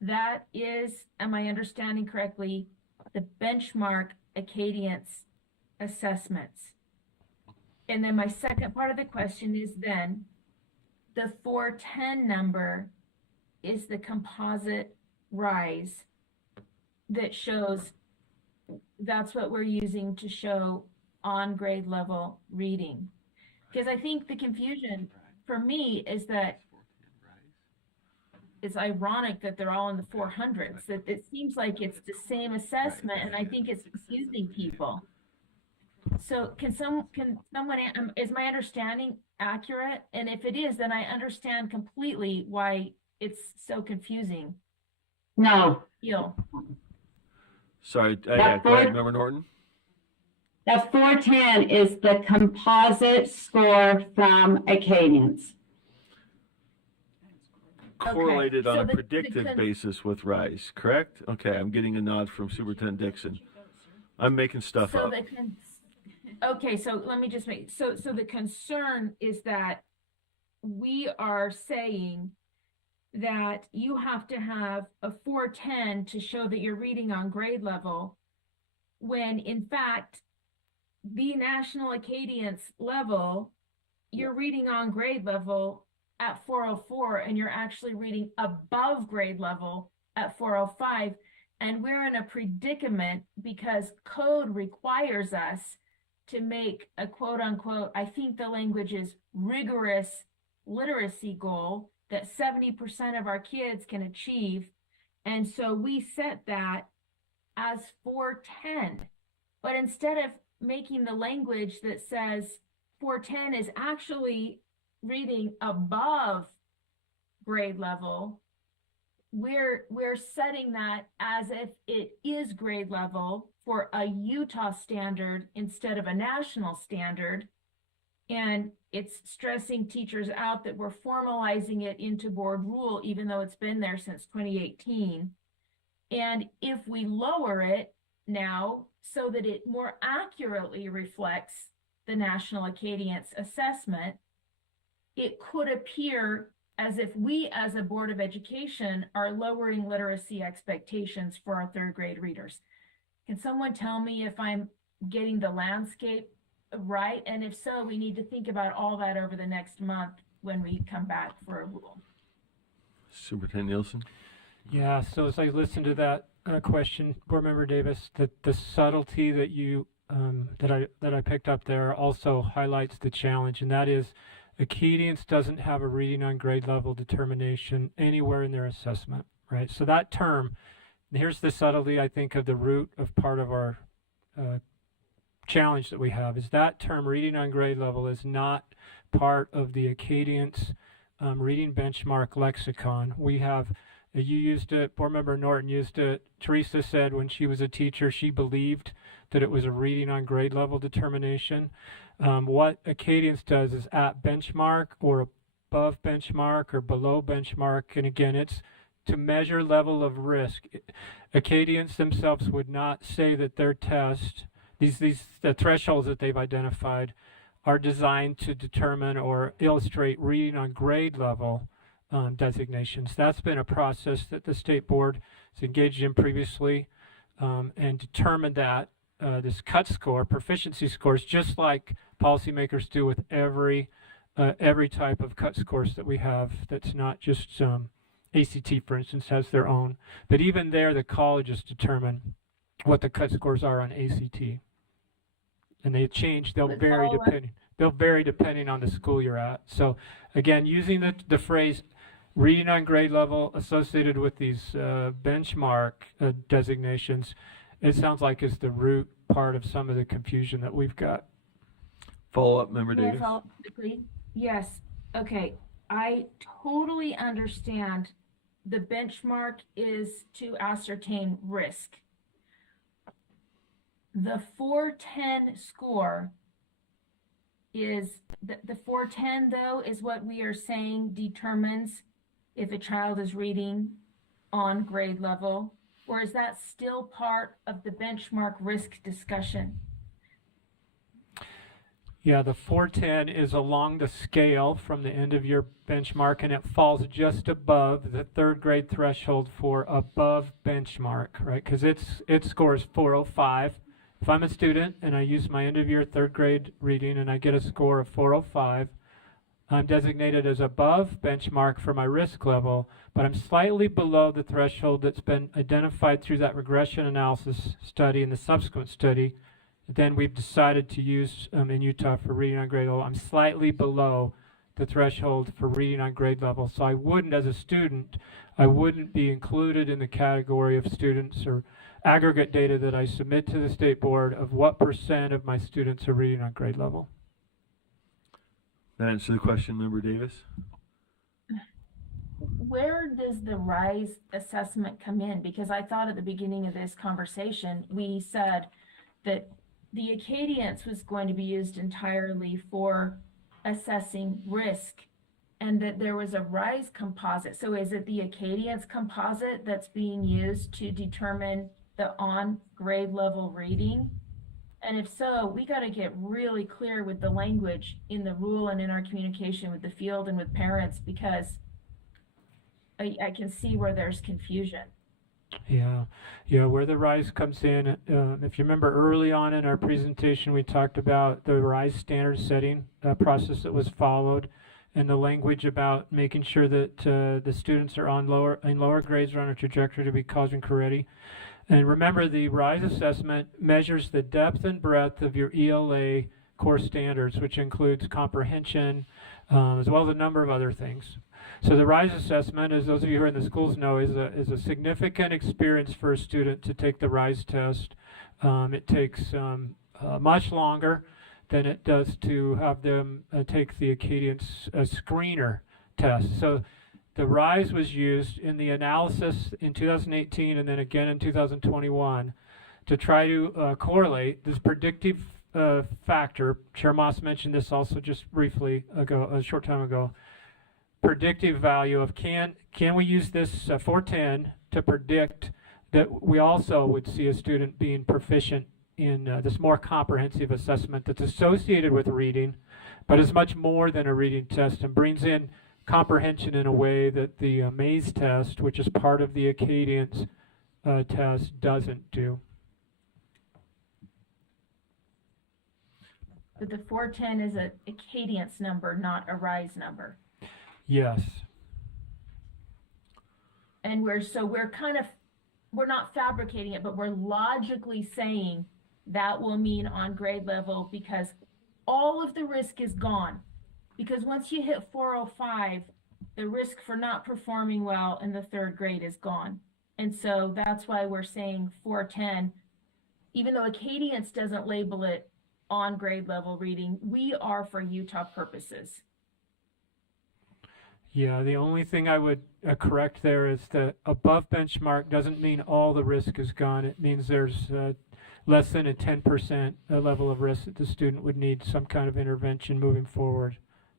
That is, am I understanding correctly, the benchmark Acadience assessments? And then my second part of the question is then, the 410 number is the composite rise that shows, that's what we're using to show on grade level reading. Because I think the confusion for me is that it's ironic that they're all in the 400s, that it seems like it's the same assessment, and I think it's confusing people. So can someone, is my understanding accurate? And if it is, then I understand completely why it's so confusing. No. Sorry, yeah, go ahead, Member Norton. That 410 is the composite score from Acadians. Correlated Okay. on So a predictive basis with RISE, correct? Okay, I'm getting a nod from Superintendent Dixon. I'm making stuff up. Okay, so let me just make, so the concern is that we are saying that you have to have a 410 to show that you're reading on grade level, when in fact, the National Acadience level, you're reading on grade level at 404, and you're actually reading above grade level at 405. And we're in a predicament because code requires us to make a quote unquote, I think the language is rigorous literacy goal that 70% of our kids can achieve. And so we set that as 410. But instead of making the language that says 410 is actually reading above grade level, we're setting that as if it is grade level for a Utah standard instead of a national standard. And it's stressing teachers out that we're formalizing it into board rule, even though it's been there since 2018. And if we lower it now so that it more accurately reflects the National Acadience assessment, it could appear as if we as a Board of Education are lowering literacy expectations for our 3rd grade readers. Can someone tell me if I'm getting the landscape right? And if so, we need to think about all that over the next month when we come back for a rule. Superintendent Nielsen? Yeah, so as I listen to that question, Board Member Davis, the subtlety that you that I picked up there also highlights the challenge, and that is Acadience doesn't have a reading on grade level determination anywhere in their assessment, right? So that term, here's the subtlety, I think, of the root of part of our challenge that we have, is that term reading on grade level is not part of the Acadience reading benchmark lexicon. We have You used it, Board Member Norton used it. Teresa said when she was a teacher, she believed that it was a reading on grade level determination. What Acadience does is at benchmark or above benchmark or below benchmark, and again, it's to measure level of risk. Acadience themselves would not say that their test, the thresholds that they've identified, are designed to determine or illustrate reading on grade level designations. That's been a process that the state board has engaged in previously and determined that this cut score, proficiency scores, just like policymakers do with every type of cut scores that we have, that's not just ACT, for instance, has their own. But even there, the colleges determine what the cut scores are on ACT. And they change, they'll vary depending on the school you're at. So again, using the phrase reading on grade level associated with these benchmark designations, it sounds like is the root part of some of the confusion that we've got. Follow-up, Member Davis? Yes. Okay. I totally understand the benchmark is to ascertain risk. The 410 score is, the 410 though is what we are saying determines if a child is reading on grade level, or is that still part of the benchmark risk discussion? Yeah, the 410 is along the scale from the end of your benchmark, and it falls just above the third grade threshold for above benchmark, right? Because its score is 405. If I'm a student and I use my end of year third grade reading and I get a score of 405, I'm designated as above benchmark for my risk level, but I'm slightly below the threshold that's been identified through that regression analysis study and the subsequent study. Then we've decided to use in Utah for reading on grade level. I'm slightly below the threshold for reading on grade level. So I wouldn't, as a student, I wouldn't be included in the category of students or aggregate data that I submit to the state board of what % of my students are reading on grade level. That answer the question, Member Davis? Where does the RISE assessment come in? Because I thought at the beginning of this conversation, we said that the Acadience was going to be used entirely for assessing risk and that there was a RISE composite. So is it the Acadience composite that's being used to determine the on grade level reading? And if so, we got to get really clear with the language in the rule and in our communication with the field and with parents, because I can see where there's confusion. Yeah, where the RISE comes in, if you remember early on in our presentation, we talked about the RISE standard setting process that was followed, and the language about making sure that the students are in lower grades are on a trajectory to be college and career ready. And remember, the RISE assessment measures the depth and breadth of your ELA core standards, which includes comprehension, as well as a number of other things. So the RISE assessment, as those of you who are in the schools know, is a significant experience for a student to take the RISE test. It takes much longer than it does to have them take the Acadience screener test. So the RISE was used in the analysis in 2018 and then again in 2021 to try to correlate this predictive factor. Chair Moss mentioned this also just briefly ago, a short time ago. Predictive value of can we use this 410 to predict that we also would see a student being proficient in this more comprehensive assessment that's associated with reading, but is much more than a reading test and brings in comprehension in a way that the MAISE test, which is part of the Acadience test, doesn't do. But the 410 is a Acadience number, not a RISE number. Yes. And we're not fabricating it, but we're logically saying that will mean on grade level because all of the risk is gone. Because once you hit 405, the risk for not performing well in the third grade is gone. And so that's why we're saying 410, even though Acadience doesn't label it on grade level reading, we are for Utah purposes. Yeah, the only thing I would correct there is that above benchmark doesn't mean all the risk is gone. It means there's less than a 10% level of risk that the student would need some kind of intervention moving forward.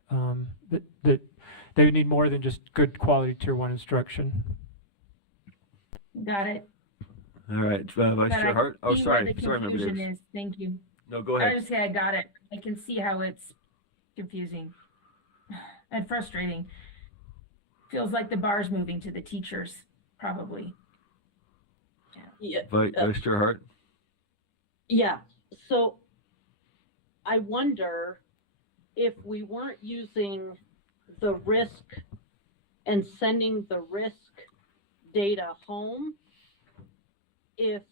That they would need more than just good quality tier 1 instruction. Got it. All right, Vice Chair Hart. Oh, See where sorry, the Member confusion Davis. is. Thank you. No, go I ahead. was say I got it. I can see how it's confusing and frustrating. Feels like the bar's moving to the teachers, probably. Yeah. Vice Chair Hart. Yeah, so I wonder if we weren't using the risk and sending the risk data home, if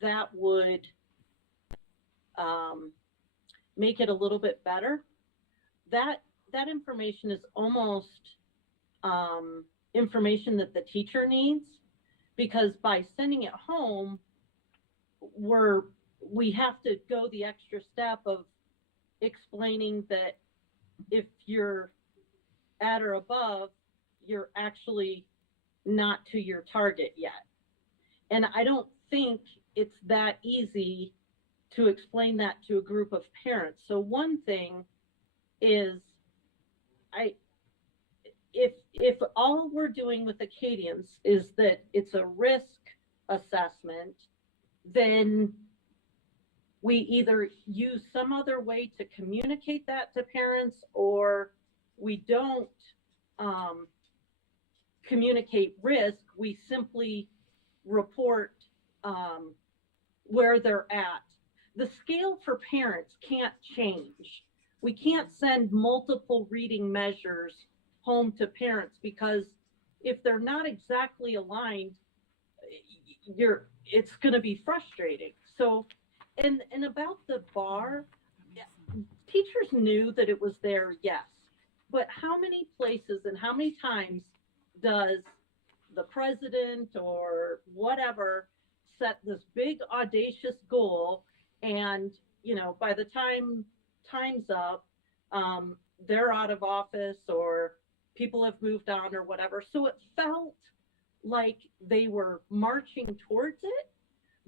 that would make it a little bit better. That information is almost information that the teacher needs, because by sending it home, we have to go the extra step of explaining that if you're at or above, you're actually not to your target yet. And I don't think it's that easy to explain that to a group of parents. So one thing is, if all we're doing with Acadians is that it's a risk assessment, then we either use some other way to communicate that to parents, or we don't communicate risk. We simply report where they're at. The scale for parents can't change. We can't send multiple reading measures home to parents, because if they're not exactly aligned, it's going to be frustrating. So, and about the bar, teachers knew that it was there, yes, but how many places and how many times does the president or whatever set this big audacious goal, and by the time time's up, they're out of office or people have moved on or whatever. So it felt like they were marching towards it,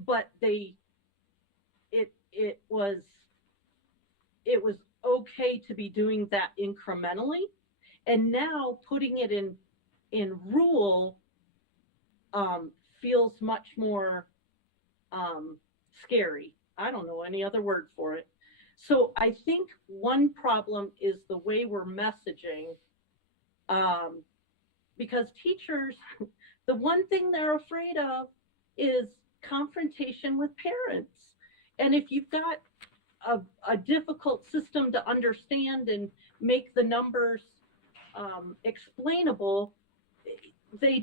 but it was okay to be doing that incrementally. And now putting it in rule feels much more scary. I don't know any other word for it. So I think one problem is the way we're messaging, because teachers, the one thing they're afraid of is confrontation with parents. And if you've got a difficult system to understand and make the numbers explainable, they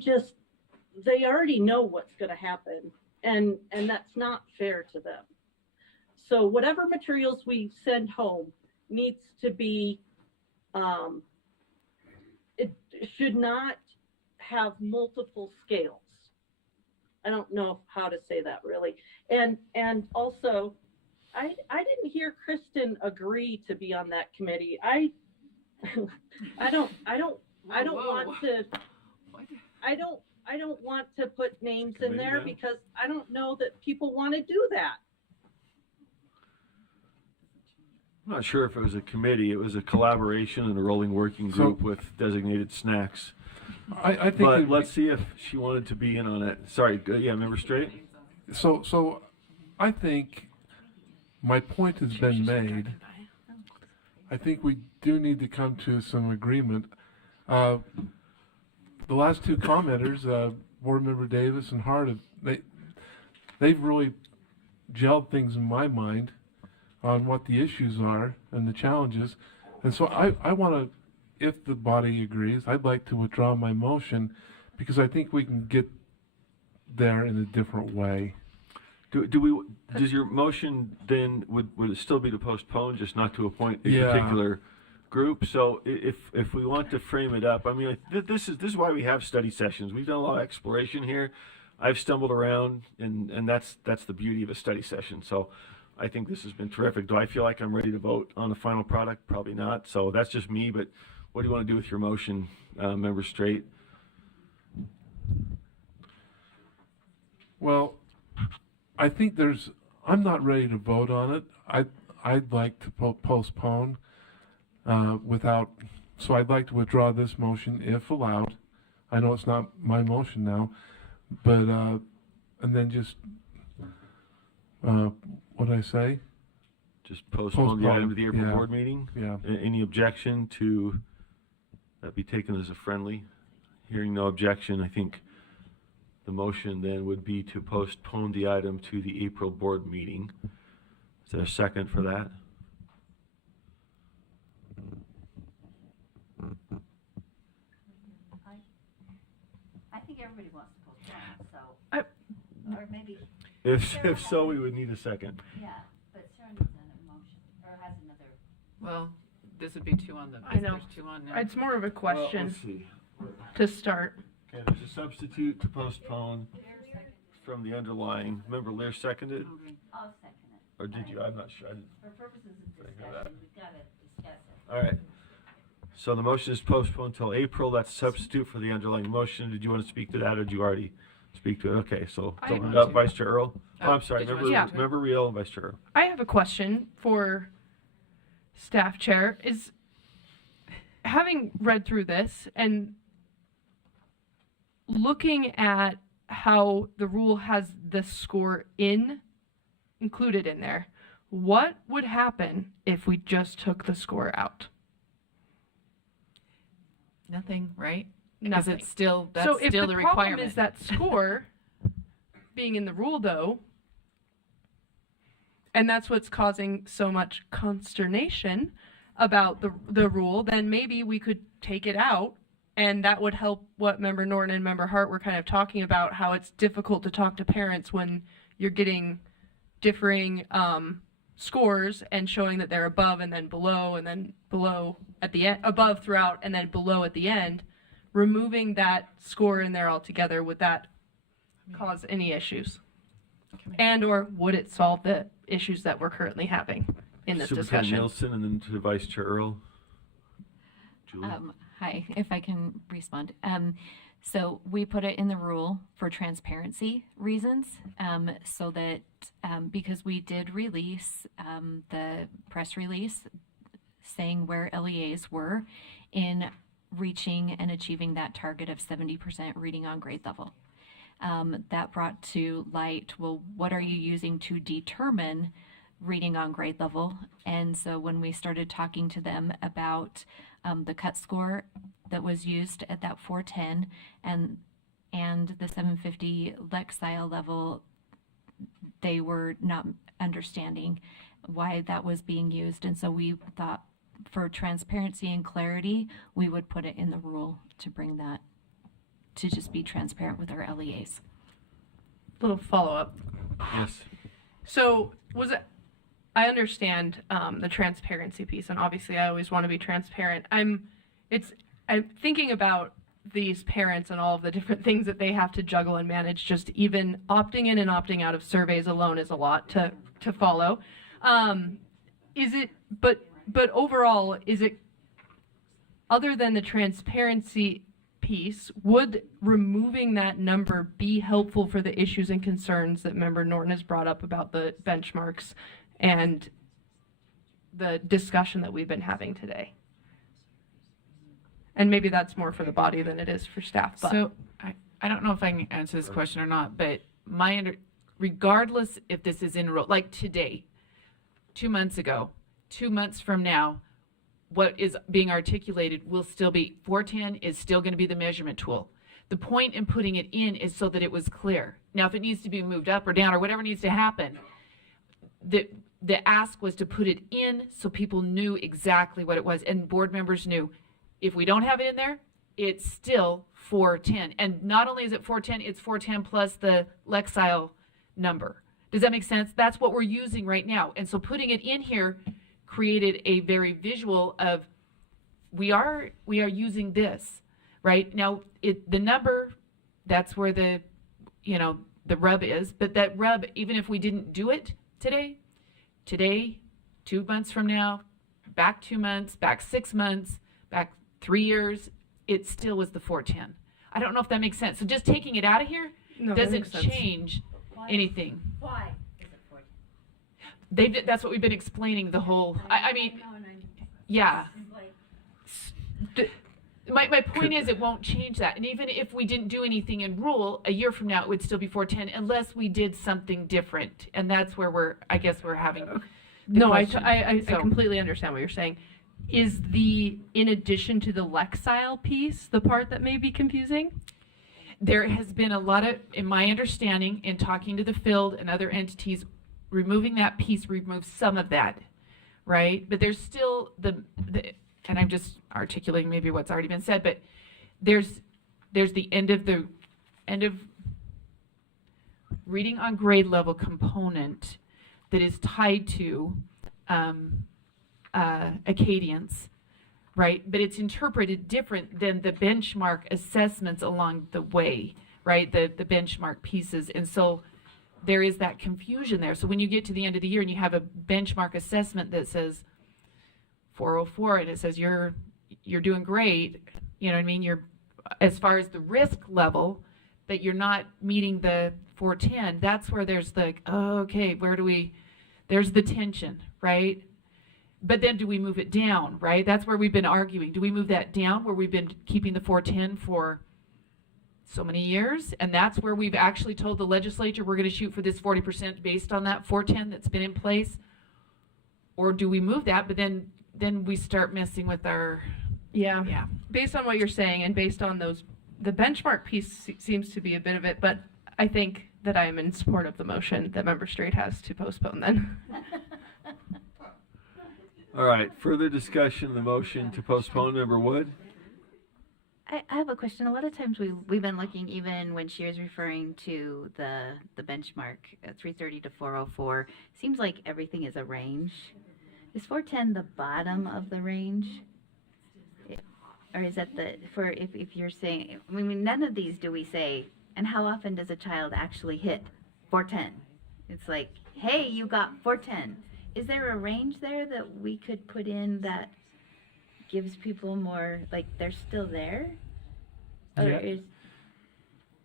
already know what's going to happen, and that's not fair to them. So whatever materials we send home needs to be, it should not have multiple scales. I don't know how to say that really. And also, I didn't hear Kristen agree to be on that committee. I don't want to put names in there, because I don't know that people want to do that. I'm not sure if it was a committee. It was a collaboration and a rolling working group with designated snacks. I think. But let's see if she wanted to be in on it. Sorry, yeah, Member Straight. So, I think my point has been made. I think we do need to come to some agreement. The last two commenters, Board Member Davis and Hart, they've really gelled things in my mind on what the issues are and the challenges. And so I want to, if the body agrees, I'd like to withdraw my motion, because I think we can get there in a different way. Does your motion then, would it still be to postpone, just not to appoint a particular group? So if we want to frame it up, I mean, this is why we have study sessions. We've done a lot of exploration here. I've stumbled around, and that's the beauty of a study session. So I think this has been terrific. Do I feel like I'm ready to vote on the final product? Probably not. So that's just me, but what do you want to do with your motion, Member Straight? Well, I think I'm not ready to vote on it. I'd like to postpone so I'd like to withdraw this motion if allowed. I know it's not my motion now, but, and then just, what'd I say? Just postpone the item to the April yeah. board meeting? Yeah. Any objection to that be taken as a friendly? Hearing no objection, I think the motion then would be to postpone the item to the April board meeting. Is there a second for that? I think everybody wants to postpone, so, or maybe, If so, we would need a second. yeah, but Sarah needs an emotion, or has another. Well, this would be two on the, I know. there's two on now. It's more of a question Well, let's see. to start. Okay, there's a substitute to postpone from the underlying. Remember, Lear seconded? I'll second it. Or did you? I'm not sure. I didn't. For purposes of Did I hear that? discussion, we've got to discuss it. All right. So the motion is postponed until April. That's substitute for the underlying motion. Did you want to speak to that, or did you already speak to it? Okay, so I open it want up, to. Vice Chair Earl. Oh, I'm sorry. did you Member, want to? Member Reel and Vice Chair Earl. I have a question for staff chair. Is having read through this and looking at how the rule has the score included in there, what would happen if we just took the score out? Nothing, right? Because Nothing. it's still, that's So if still the the problem requirement. is that score being in the rule, though, and that's what's causing so much consternation about the rule, then maybe we could take it out, and that would help what Member Norton and Member Hart were kind of talking about, how it's difficult to talk to parents when you're getting differing scores and showing that they're above and then below at the end, above throughout and then below at the end. Removing that score in there altogether, would that cause any issues? And or would it solve the issues that we're currently having in this Superintendent discussion? Nielsen, and then to Vice Chair Earl. Julie? Hi, if I can respond. So we put it in the rule for transparency reasons, so that, because we did release the press release saying where LEAs were in reaching and achieving that target of 70% reading on grade level. That brought to light, well, what are you using to determine reading on grade level? And so when we started talking to them about the cut score that was used at that 410 and the 750 Lexile level, they were not understanding why that was being used. And so we thought, for transparency and clarity, we would put it in the rule to bring that, to just be transparent with our LEAs. Little follow-up. Yes. So I understand the transparency piece, and obviously I always want to be transparent. I'm thinking about these parents and all of the different things that they have to juggle and manage. Just even opting in and opting out of surveys alone is a lot to follow. But overall, is it, other than the transparency piece, would removing that number be helpful for the issues and concerns that Member Norton has brought up about the benchmarks and the discussion that we've been having today? And maybe that's more for the body than it is for staff. But So I don't know if I can answer this question or not, but regardless if this is in rule, like today, 2 months ago, 2 months from now, what is being articulated will still be 410 is still going to be the measurement tool. The point in putting it in is so that it was clear. Now, if it needs to be moved up or down or whatever needs to happen, the ask was to put it in so people knew exactly what it was, and board members knew. If we don't have it in there, it's still 410. And not only is it 410, it's 410 plus the Lexile number. Does that make sense? That's what we're using right now. And so putting it in here created a very visual of we are using this right now. The number, that's where the rub is. But that rub, even if we didn't do it today, 2 months from now, back 2 months, back 6 months, back 3 years, it still was the 410. I don't know if that makes sense. So just taking it out of here No, that doesn't makes sense. change anything. Why is it 14? That's what we've been explaining the whole, I mean, yeah. My point is it won't change that. And even if we didn't do anything in rule, a year from now it would still be 410 unless we did something different. And that's where I guess we're having the No, I question. So- completely understand what you're saying. Is in addition to the Lexile piece, the part that may be confusing? There has been a lot of, in my understanding, in talking to the field and other entities, removing that piece removes some of that, right? But there's still and I'm just articulating maybe what's already been said, but there's the end of reading on grade level component that is tied to Acadians, right? But it's interpreted different than the benchmark assessments along the way, right? The benchmark pieces. And so there is that confusion there. So when you get to the end of the year and you have a benchmark assessment that says 404 and it says you're doing great, you know what I mean? You're, as far as the risk level, that you're not meeting the 410, that's where there's like, oh, okay, there's the tension, right? But then do we move it down, right? That's where we've been arguing. Do we move that down where we've been keeping the 410 for so many years? And that's where we've actually told the legislature we're going to shoot for this 40% based on that 410 that's been in place? Or do we move that, but then we start messing with our... Yeah. Based on what you're saying and based on the benchmark piece seems to be a bit of it, but I think that I am in support of the motion that Member Straight has to postpone then. All right, further discussion of the motion to postpone, Member Wood? I have a question. A lot of times we've been looking, even when she was referring to the benchmark 330 to 404, seems like everything is a range. Is 410 the bottom of the range? Or is that if you're saying, I mean, none of these do we say, and how often does a child actually hit 410? It's like, hey, you got 410. Is there a range there that we could put in that gives people more, like, they're still there? Or Yeah.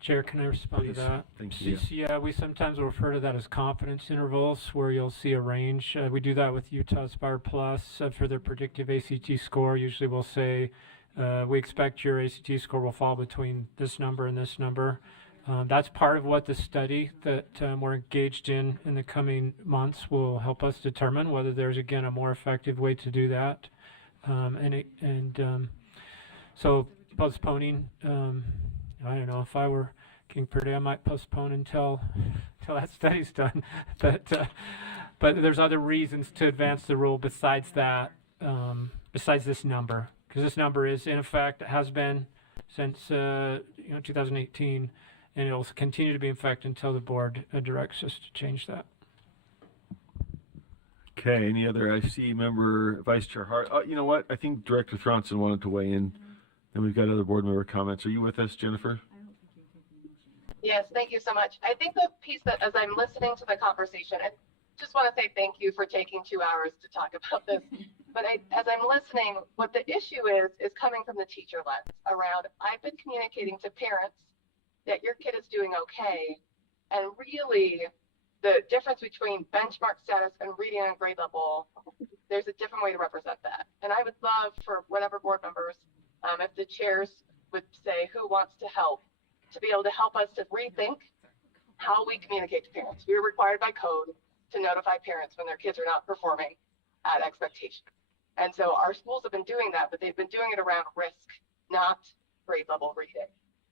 Chair, can I respond Please. to that? Thank you. Yeah, we sometimes will refer to that as confidence intervals, where you'll see a range. We do that with Utah Aspire Plus for their predictive ACT score. Usually we'll say, we expect your ACT score will fall between this number and this number. That's part of what the study that we're engaged in the coming months will help us determine whether there's, again, a more effective way to do that. So postponing, I don't know, if I were King Purdy, I might postpone until that study's done. But there's other reasons to advance the rule besides that, besides this number, because this number is in effect, it has been since 2018, and it will continue to be in effect until the board directs us to change that. Okay, any other? I see Member Vice Chair Hart. Oh, you know what? I think Director Thronson wanted to weigh in. Then we've got other board member comments. Are you with us, Jennifer? Yes, thank you so much. I think the piece that, as I'm listening to the conversation, I just want to say thank you for taking 2 hours to talk about this. But as I'm listening, what the issue is coming from the teacher lens around, I've been communicating to parents that your kid is doing okay. And really, the difference between benchmark status and reading on grade level, there's a different way to represent that. And I would love for whatever board members, if the chairs would say who wants to help, to be able to help us to rethink how we communicate to parents. We are required by code to notify parents when their kids are not performing at expectation. And so our schools have been doing that, but they've been doing it around risk, not grade level reading.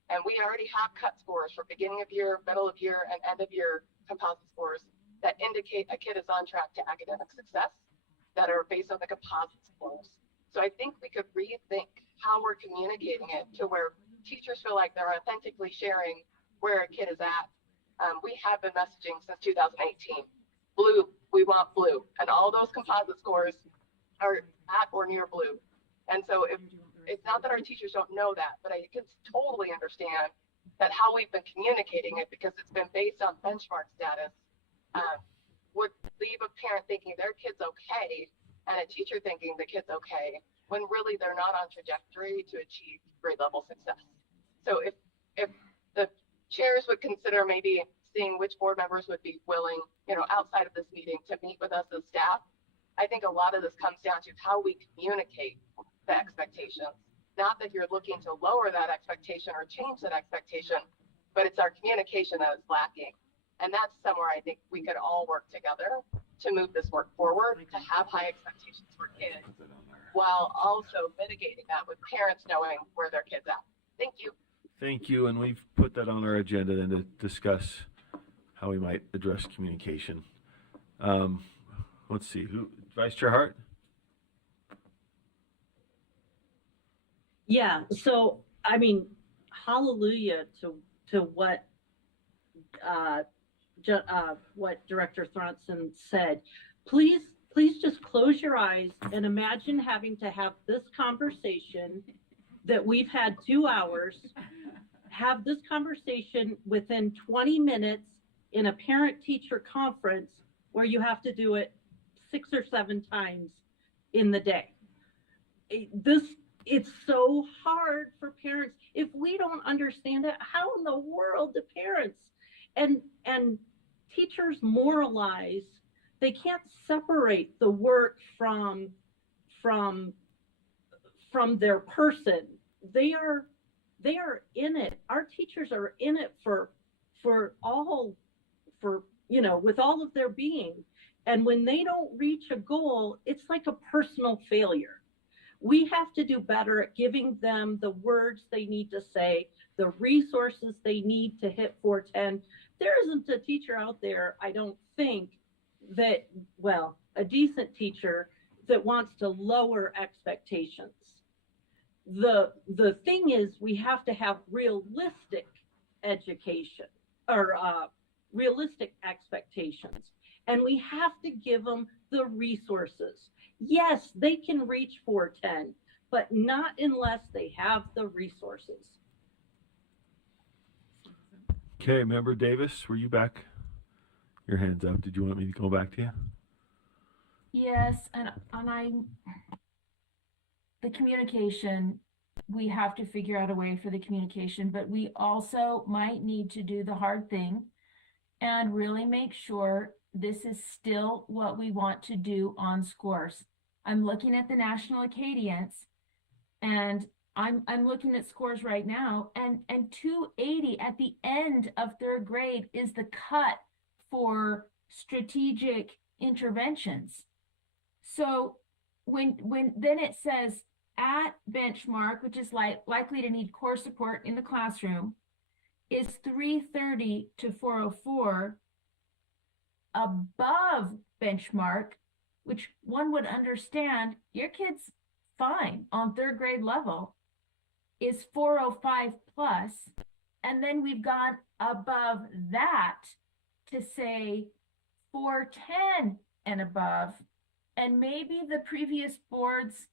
And we already have cut scores for beginning of year, middle of year, and end of year composite scores that indicate a kid is on track to academic success that are based on the composite scores. So I think we could rethink how we're communicating it to where teachers feel like they're authentically sharing where a kid is at. We have been messaging since 2018. Blue, we want blue. And all those composite scores are at or near blue. And so it's not that our teachers don't know that, but I can totally understand that how we've been communicating it, because it's been based on benchmark status, would leave a parent thinking their kid's okay and a teacher thinking the kid's okay. when really they're not on trajectory to achieve grade level success. So if the chairs would consider maybe seeing which board members would be willing, outside of this meeting to meet with us as staff, I think a lot of this comes down to how we communicate the expectations. Not that you're looking to lower that expectation or change that expectation, but it's our communication that is lacking. And that's somewhere I think we could all work together to move this work forward, to have high expectations for kids, while also mitigating that with parents knowing where their kids at. Thank you. Thank you, and we've put that on our agenda then to discuss how we might address communication. Let's see, Vice Chair Hart? Yeah, so I mean, hallelujah to what Director Thronson said. Please just close your eyes and imagine having to have this conversation that we've had 2 hours, have this conversation within 20 minutes in a parent-teacher conference where you have to do it 6 or 7 times in the day. It's so hard for parents. If we don't understand it, how in the world do parents and teachers moralize? They can't separate the work from their person. They are in it. Our teachers are in it with all of their being. And when they don't reach a goal, it's like a personal failure. We have to do better at giving them the words they need to say, the resources they need to hit 410. There isn't a teacher out there, I don't think, a decent teacher that wants to lower expectations. The thing is, we have to have realistic education or realistic expectations, and we have to give them the resources. Yes, they can reach 410, but not unless they have the resources. Okay, Member Davis, were you back? Your hand's up. Did you want me to go back to you? Yes, and the communication, we have to figure out a way for the communication, but we also might need to do the hard thing and really make sure this is still what we want to do on scores. I'm looking at the National Acadians, and I'm looking at scores right now, and 280 at the end of 3rd grade is the cut for strategic interventions. So when then it says at benchmark, which is likely to need core support in the classroom, is 330 to 404. Above benchmark, which one would understand your kid's fine on 3rd grade level, is 405 plus. And then we've gone above that to say 410 and above. And maybe the previous boards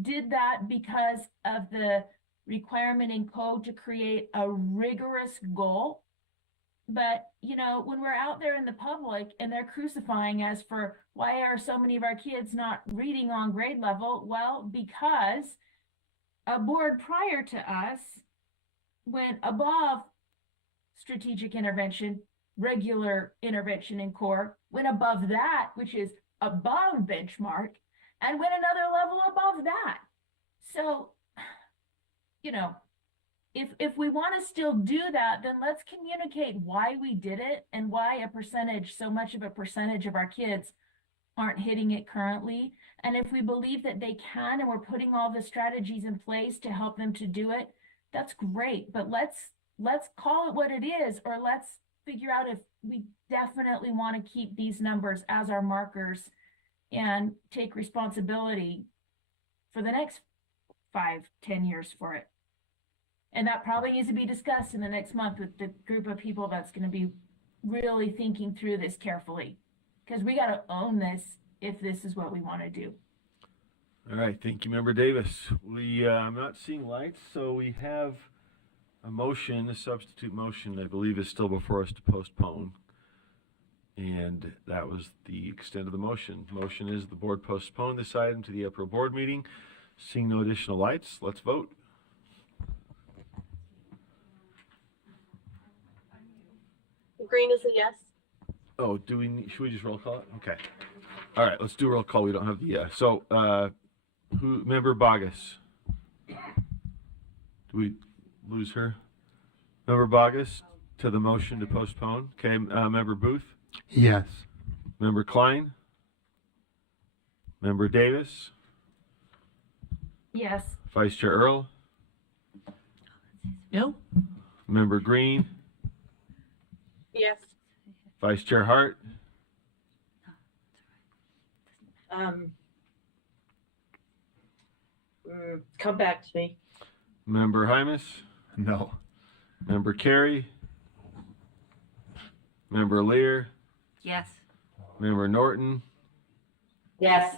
did that because of the requirement in code to create a rigorous goal. But, when we're out there in the public and they're crucifying us for why are so many of our kids not reading on grade level? Well, because a board prior to us went above strategic intervention, regular intervention in core, went above that, which is above benchmark, and went another level above that. So, if we want to still do that, then let's communicate why we did it and why so much of a percentage of our kids aren't hitting it currently. And if we believe that they can, and we're putting all the strategies in place to help them to do it, that's great. But let's call it what it is, or let's figure out if we definitely want to keep these numbers as our markers and take responsibility for the next 5-10 years for it. And that probably needs to be discussed in the next month with the group of people that's going to be really thinking through this carefully, because we got to own this if this is what we want to do. All right, thank you, Member Davis. I'm not seeing lights, so we have a motion, a substitute motion, I believe, is still before us to postpone. And that was the extent of the motion. The motion is the board postpone this item to the April board meeting Seeing no additional lights, let's vote. Green is a yes. Oh, should we just roll call it? Okay. All right, let's do a roll call. We don't have the, so, Member Bogus? Do we lose her? Member Bogus to the motion to postpone. Okay, Member Booth? Yes. Member Klein? Member Davis? Yes. Vice Chair Earl? No? Member Green? Yes. Vice Chair Hart? Come back to me. Member Hymas? No. Member Carey? Member Lear? Yes. Member Norton? Yes.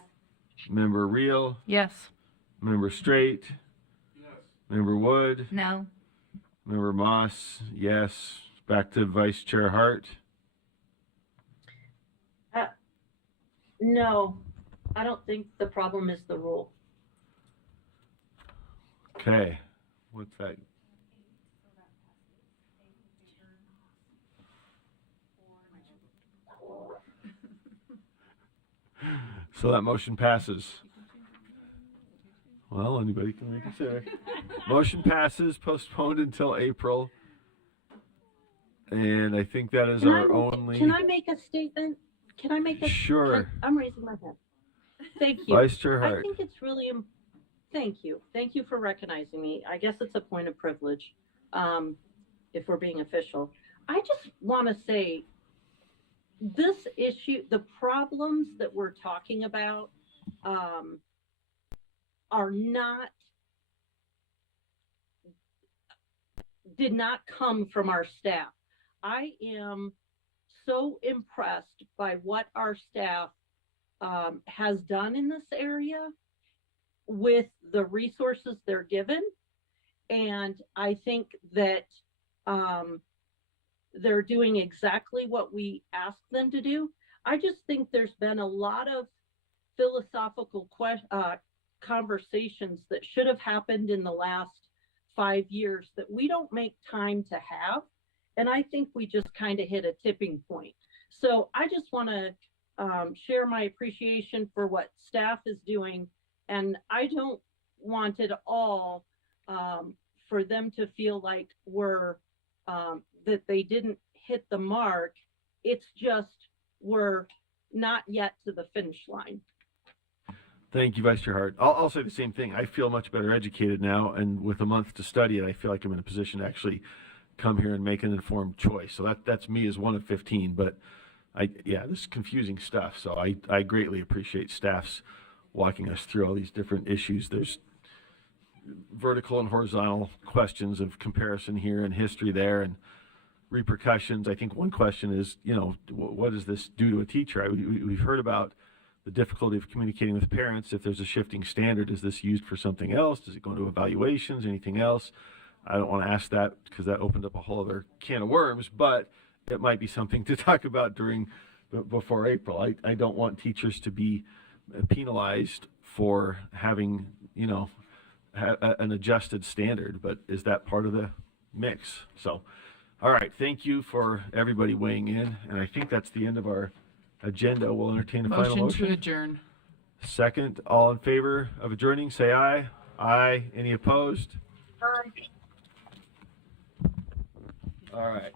Member Reel? Yes. Member Straight? Member Wood? No. Member Moss? Yes. Back to Vice Chair Hart. No, I don't think the problem is the rule. Okay. What's that? So that motion passes. Well, anybody can reconsider. Motion passes, postponed until April. And I think that is only. Can I make a statement? Can I make a? Sure. I'm raising my hand. Thank you. Vice Chair I Hart. think it's really. Thank you. Thank you for recognizing me. I guess it's a point of privilege, if we're being official. I just want to say, this issue, the problems that we're talking about, did not come from our staff. I am so impressed by what our staff has done in this area with the resources they're given. And I think that they're doing exactly what we asked them to do. I just think there's been a lot of philosophical conversations that should have happened in the last 5 years that we don't make time to have. And I think we just kind of hit a tipping point. So I just want to share my appreciation for what staff is doing. And I don't want it all for them to feel like that they didn't hit the mark. It's just we're not yet to the finish line. Thank you, Vice Chair Hart. I'll say the same thing. I feel much better educated now, and with a month to study it, I feel like I'm in a position to actually come here and make an informed choice. So that's me as one of 15, but this is confusing stuff. So I greatly appreciate staff's walking us through all these different issues. There's vertical and horizontal questions of comparison here and history there and repercussions. I think one question is, what does this do to a teacher? We've heard about the difficulty of communicating with parents. If there's a shifting standard, is this used for something else? Does it go into evaluations, anything else? I don't want to ask that because that opened up a whole other can of worms, but it might be something to talk about before April. I don't want teachers to be penalized for having, an adjusted standard, but is that part of the mix? So, all right, thank you for everybody weighing in, and I think that's the end of our agenda. We'll entertain a final motion. Motion to adjourn. Second, all in favor of adjourning, say aye. Aye. Any opposed? Aye. All right.